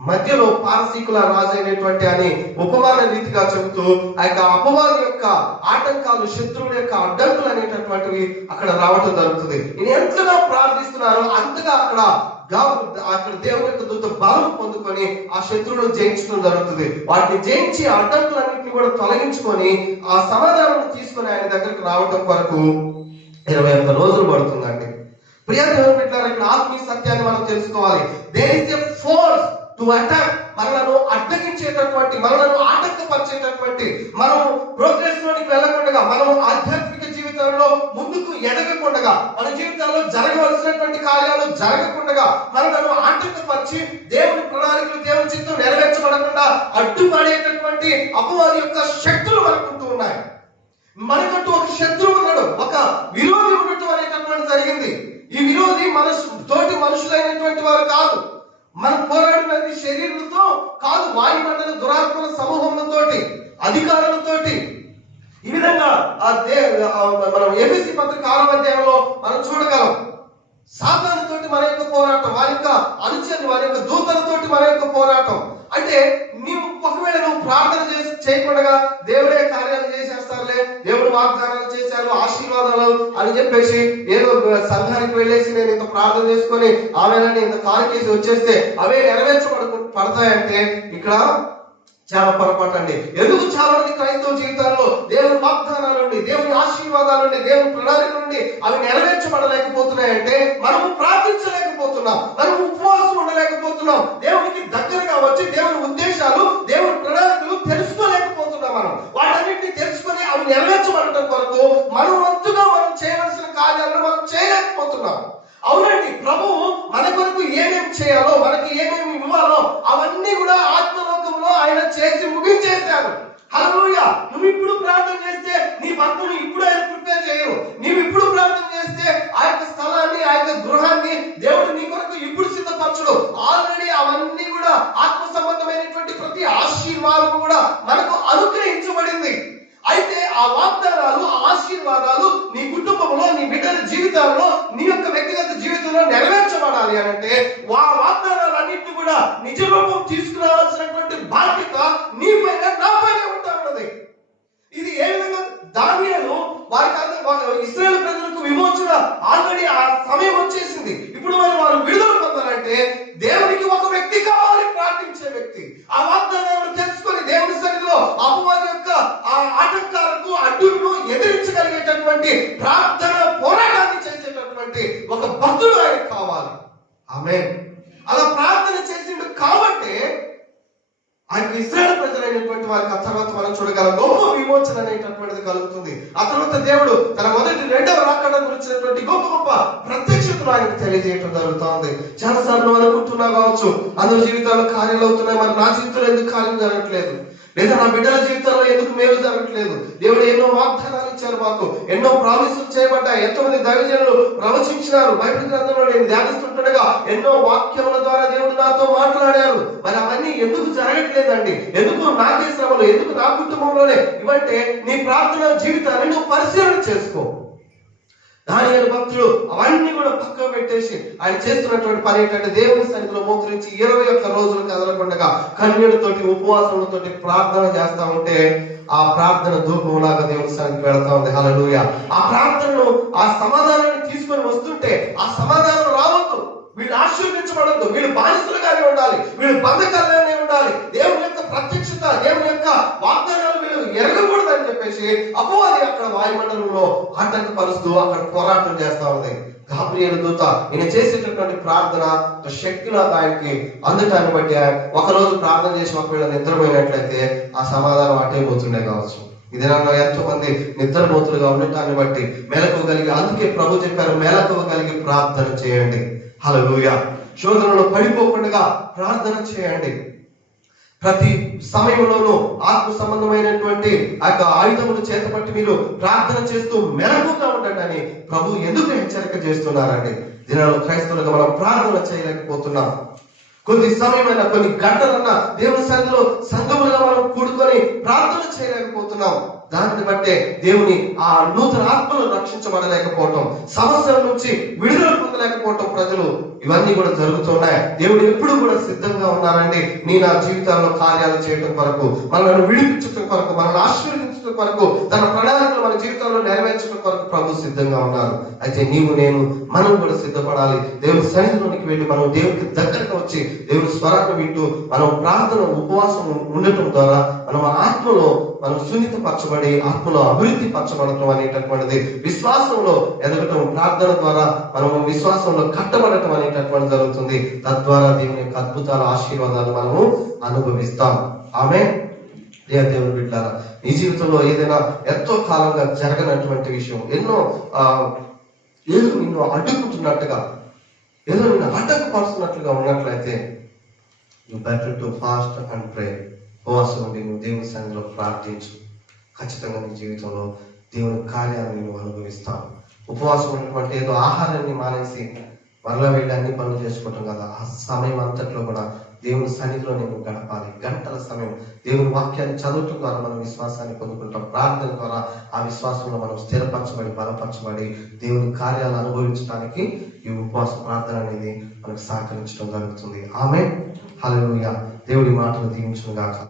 మధ్యలో పారసీకుల రాజు అయినటువంటి అని ఉపమాన రీతిగా చెబుతూ ఆ యొక్క అపవాది యొక్క ఆటంకాలు, శత్రువుల యొక్క అడ్డంకులు అనేటటువంటివి అక్కడ రావటం జరుగుతుంది. నేను ఎంతగా ప్రార్థిస్తున్నానో అంతగా అక్కడ దేవుని యొక్క దూత బలం పొందుకొని ఆ శత్రువులను జయించడం జరుగుతుంది. వాటిని జయించి అడ్డంకులన్నింటినీ కూడా తొలగించుకొని ఆ సమాధానం తీసుకొని ఆయన దగ్గరకు రావటం వరకు 21 రోజులు పడుతుందండి. ప్రియా దేవుని బిడ్డలారా, ఇక్కడ ఆత్మీయ సత్యాన్ని మనం తెలుసుకోవాలి. There is a force to attack. మనలను అడ్డగించేటటువంటి, మనలను ఆటంకపరిచేటటువంటి, మనం ప్రోగ్రెస్ లోనికి వెళ్ళకుండా, మనం ఆధ్యాత్మిక జీవితంలో ముందుకు ఎదగకుండా, మన జీవితంలో జరగవలసినటువంటి కార్యాలు జరగకుండా మనలను ఆటంకపరిచి దేవుని ప్రణాళికలు, దేవుని చిత్తం నెరవేర్చబడకుండా అడ్డుపడేటటువంటి అపవాది యొక్క శక్తులు మనకుంటూ ఉన్నాయి. మనకంటూ ఒక శత్రువు ఉన్నాడు, ఒక విరోధి ఉన్నట్టు అనేటటువంటి జరిగింది. ఈ విరోధి తోటి మనుషులైనటువంటి వారు కాదు, మనం పోరాడినది శరీరంతో కాదు, వాయుమండల దురాత్మల సమూహంతోటి, అధికారులతోటి. ఈ విధంగా మనం ఎఫెసీ పత్రిక 6వ అధ్యాయంలో మనం చూడగలం. సాతానుతోటి మన యొక్క పోరాటం, వారి యొక్క అనుచరులు, వారి యొక్క దూతలతోటి మన యొక్క పోరాటం. అంటే ఒకవేళ నువ్వు ప్రార్థన చేయకుండా దేవుడే కార్యాలు చేసేస్తారులే, దేవుడు వాగ్దానాలు చేశారు, ఆశీర్వాదాలు అని చెప్పేసి ఏదో సంఘానికి వెళ్ళేసి నేను ఇంత ప్రార్థన చేసుకొని ఆమెలని ఇంత కాలికేసి వచ్చేస్తే అవే పడతాయంటే ఇక్కడ చాలా పొరపాటు అండి. ఎందుకు చాలా మంది క్రైస్తవ జీవితాల్లో దేవుని వాగ్దానాల నుండి, దేవుని ఆశీర్వాదాల నుండి, దేవుని ప్రణాళిక నుండి అవి నెరవేర్చబడలేకపోతున్నాయంటే మనము ప్రార్థించలేకపోతున్నాం, మనము ఉపవాసం ఉండలేకపోతున్నాం. దేవునికి దగ్గరగా వచ్చి దేవుని ఉద్దేశాలు, దేవుని ప్రణాళికలు తెలుసుకోలేకపోతున్నాం. మనం వాటన్నిటిని తెలుసుకొని అవి నెరవేర్చబడటం కొరకు మనం వంతుగా మనం చేయవలసిన కార్యాలను మనం చేయలేకపోతున్నాం. అవునండి, ప్రభువు మన కొరకు ఏమేమి చేయాలో, మనకి ఏమేమి ఇవ్వాలో అవన్నీ కూడా ఆత్మలోకంలో ఆయన చేసి ముగించేశారు. హల్లెలూయా. నువ్వు ఇప్పుడు ప్రార్థన చేస్తే నీ భక్తుని ఇప్పుడు ఆయన ప్రిపేర్ చేయరు. నీవు ఇప్పుడు ప్రార్థన చేస్తే ఆ యొక్క స్థలాన్ని, ఆ యొక్క గృహాన్ని దేవుడు నీ కొరకు ఇప్పుడు సిద్ధపరచడు. ఆల్రెడీ అవన్నీ కూడా ఆత్మ సంబంధమైనటువంటి ప్రతి ఆశీర్వాదం కూడా మనకు అనుగ్రహించబడింది. అయితే ఆ వాగ్దానాలు, ఆ ఆశీర్వాదాలు నీ కుటుంబంలో, నీ బిడ్డల జీవితాల్లో, నీ యొక్క వ్యక్తిగత జీవితంలో నెరవేర్చబడాలి అంటే ఆ వాగ్దానాలన్నింటినీ కూడా నిజ రూపం తీసుకురావాల్సినటువంటి బాధ్యత నీ పైన, నా పైన ఉంటా ఉన్నది. ఇది ఏ విధంగా దానియేలు ఇశ్రాయేలు ప్రజలకు విమోచన ఆల్రెడీ ఆ సమయం వచ్చేసింది. ఇప్పుడు వారు విడుదల పొందాలంటే దేవునికి ఒక వ్యక్తి కావాలి, ప్రార్థించే వ్యక్తి. ఆ వాగ్దానాలను తెలుసుకొని దేవుని సన్నిధిలో అపవాది యొక్క ఆ ఆటంకాలకు, అడ్డులను ఎదిరించగలిగేటటువంటి ప్రార్థన పోరాటాన్ని చేసేటటువంటి ఒక భక్తుడు ఆయనకు కావాలి. ఆమేన్. అలా ప్రార్థన చేసిండు కాబట్టి ఆయన ఇశ్రాయేలు ప్రజలైనటువంటి వారికి ఆ తర్వాత మనం చూడగలం గొప్ప విమోచన అనేటటువంటిది కలుగుతుంది. ఆ తర్వాత దేవుడు తన మొదటి, రెండవ రాకడ గురించినటువంటి గొప్ప గొప్ప ప్రత్యక్షతలు ఆయనకు తెలియజేయడం జరుగుతుంది. చాలా సార్లు అనుకుంటున్నా కావచ్చు, అందరి జీవితాల్లో కార్యాలు అవుతున్నాయి, మరి నా జీవితంలో ఎందుకు కార్యం జరగట్లేదు, లేదా నా బిడ్డల జీవితంలో ఎందుకు మేలు జరగట్లేదు? దేవుడు ఎన్నో వాగ్దానాలు ఇచ్చారు, మాకు ఎన్నో ప్రామిసులు చేయబడ్డాయి, ఎంతోమంది దైవజనులు ప్రవచించినారు. బైబిల్ గ్రంథంలో నేను ధ్యానిస్తుండగా ఎన్నో వాక్యముల ద్వారా దేవుడు నాతో మాట్లాడారు. మరి అవన్నీ ఎందుకు జరగట్లేదండి? ఎందుకు నాకే శ్రమలు, ఎందుకు నా కుటుంబంలోనే? ఇవంటే నీ ప్రార్థన జీవితాన్ని నువ్వు పరిశీలన చేసుకో. దానియేలు భక్తుడు అవన్నీ కూడా పక్కకు పెట్టేసి ఆయన చేస్తున్నటువంటి పని ఏంటంటే దేవుని సన్నిధిలో మోకరించి 21 రోజులు కదలకుండా కన్నీళ్లతోటి, ఉపవాసములతోటి ప్రార్థన చేస్తా ఉంటే ఆ ప్రార్థన ధూపంలాగా దేవుని సన్నిధికి వెళ్తా ఉంది. హల్లెలూయా. ఆ ప్రార్థనను, ఆ సమాధానాన్ని తీసుకొని వస్తుంటే ఆ సమాధానం రావద్దు, వీళ్ళు ఆశీర్వదించబడద్దు, వీళ్ళు బానిసలుగానే ఉండాలి, వీళ్ళు బంధకాలనే ఉండాలి, దేవుని యొక్క ప్రత్యక్షత, దేవుని యొక్క వాగ్దానాలు వీళ్ళు ఎరగకూడదని చెప్పేసి అపవాది అక్కడ వాయుమండలంలో ఆటంకపరుస్తూ అక్కడ పోరాటం చేస్తా ఉంది. గాబ్రియేలు దూత ఈయన చేసేటటువంటి ప్రార్థన శక్తిలాగా ఆయనకి అందటాన్ని బట్టి ఒకరోజు ప్రార్థన చేసి ఒకవేళ నిద్రపోయినట్లయితే ఆ సమాధానం అటే పోతుండే కావచ్చు. ఈ దినంలో ఎంతో మంది నిద్రపోతులుగా ఉండటాన్ని బట్టి మెలకువగలిగి, అందుకే ప్రభు చెప్పారు, మెలకువగలిగి ప్రార్థన చేయండి. హల్లెలూయా. శోధనలో పడిపోకుండా ప్రార్థన చేయండి. ప్రతి సమయంలోనూ ఆత్మ సంబంధమైనటువంటి ఆ యొక్క ఆయుధములు చేతపట్టి మీరు ప్రార్థన చేస్తూ మెలకుగా ఉండండి ప్రభు ఎందుకు హెచ్చరిక చేస్తున్నారండి? దినాల్లో క్రైస్తవులుగా మనం ప్రార్థన చేయలేకపోతున్నాం. కొద్ది సమయమైనా, కొన్ని గంటలన్నా దేవుని సన్నిధిలో సంఘములుగా మనం కూడుకొని ప్రార్థన చేయలేకపోతున్నాం. దానిని బట్టే దేవుని ఆ నూతన ఆత్మను రక్షించబడలేకపోవటం, సమస్యల నుంచి విడుదల పొందలేకపోవటం, ప్రజలు ఇవన్నీ కూడా జరుగుతున్నాయి. దేవుడు ఎప్పుడు కూడా సిద్ధంగా ఉన్నారండి నా జీవితాల్లో కార్యాలు చేయడం కొరకు, మనల్ని విడిపించడం కొరకు, మనల్ని ఆశీర్వదించడం కొరకు, తన ప్రణాళికలు మన జీవితంలో నెరవేర్చడం కొరకు ప్రభు సిద్ధంగా ఉన్నారు. అయితే నీవు, నేను, మనం కూడా సిద్ధపడాలి. దేవుని సన్నిధిలోనికి వెళ్ళి మనం దేవునికి దగ్గరగా వచ్చి దేవుని స్వరాన్ని వింటూ మనం ప్రార్థన, ఉపవాసం ఉండటం ద్వారా మనం ఆత్మలో మనం సున్నితపరచబడి ఆత్మలో అభివృద్ధి పరచబడటం అనేటటువంటిది, విశ్వాసంలో ఎదగటం, ప్రార్థన ద్వారా మనము విశ్వాసంలో కట్టబడటం అనేటటువంటి జరుగుతుంది. తద్వారా దేవుని యొక్క అద్భుతాలు, ఆశీర్వాదాలు మనము అనుభవిస్తాం. ఆమేన్. దేవుని బిడ్డలారా, నీ జీవితంలో ఏదైనా ఎంతో కాలంగా జరగనటువంటి విషయం, ఏదో నిన్ను అడ్డుకుంటున్నట్టుగా, ఏదో నిన్ను ఆటంకపరుస్తున్నట్లుగా ఉన్నట్లయితే you better to fast and pray. ఉపవాసం ఉండి నువ్వు దేవుని సన్నిధిలో ప్రార్థించు. ఖచ్చితంగా నీ జీవితంలో దేవుని కార్యాలను నువ్వు అనుభవిస్తావు. ఉపవాసం ఉన్నటువంటి ఏదో ఆహారాన్ని మానేసి మరలా వెళ్ళి అన్ని పనులు చేసుకోవటం కదా, ఆ సమయం అంతట్లో కూడా దేవుని సన్నిధిలో నేను గడపాలి. గంటల సమయం దేవుని వాక్యాన్ని చదవటం ద్వారా మనం విశ్వాసాన్ని పొందుకుంటాం. ప్రార్థన ద్వారా ఆ విశ్వాసంలో మనం స్థిరపరచబడి, బలపరచబడి దేవుని కార్యాలను అనుభవించడానికి ఈ ఉపవాస ప్రార్థన అనేది మనకు సహకరించడం జరుగుతుంది. ఆమేన్. హల్లెలూయా. దేవుడి మాటలు దీవించును గాక.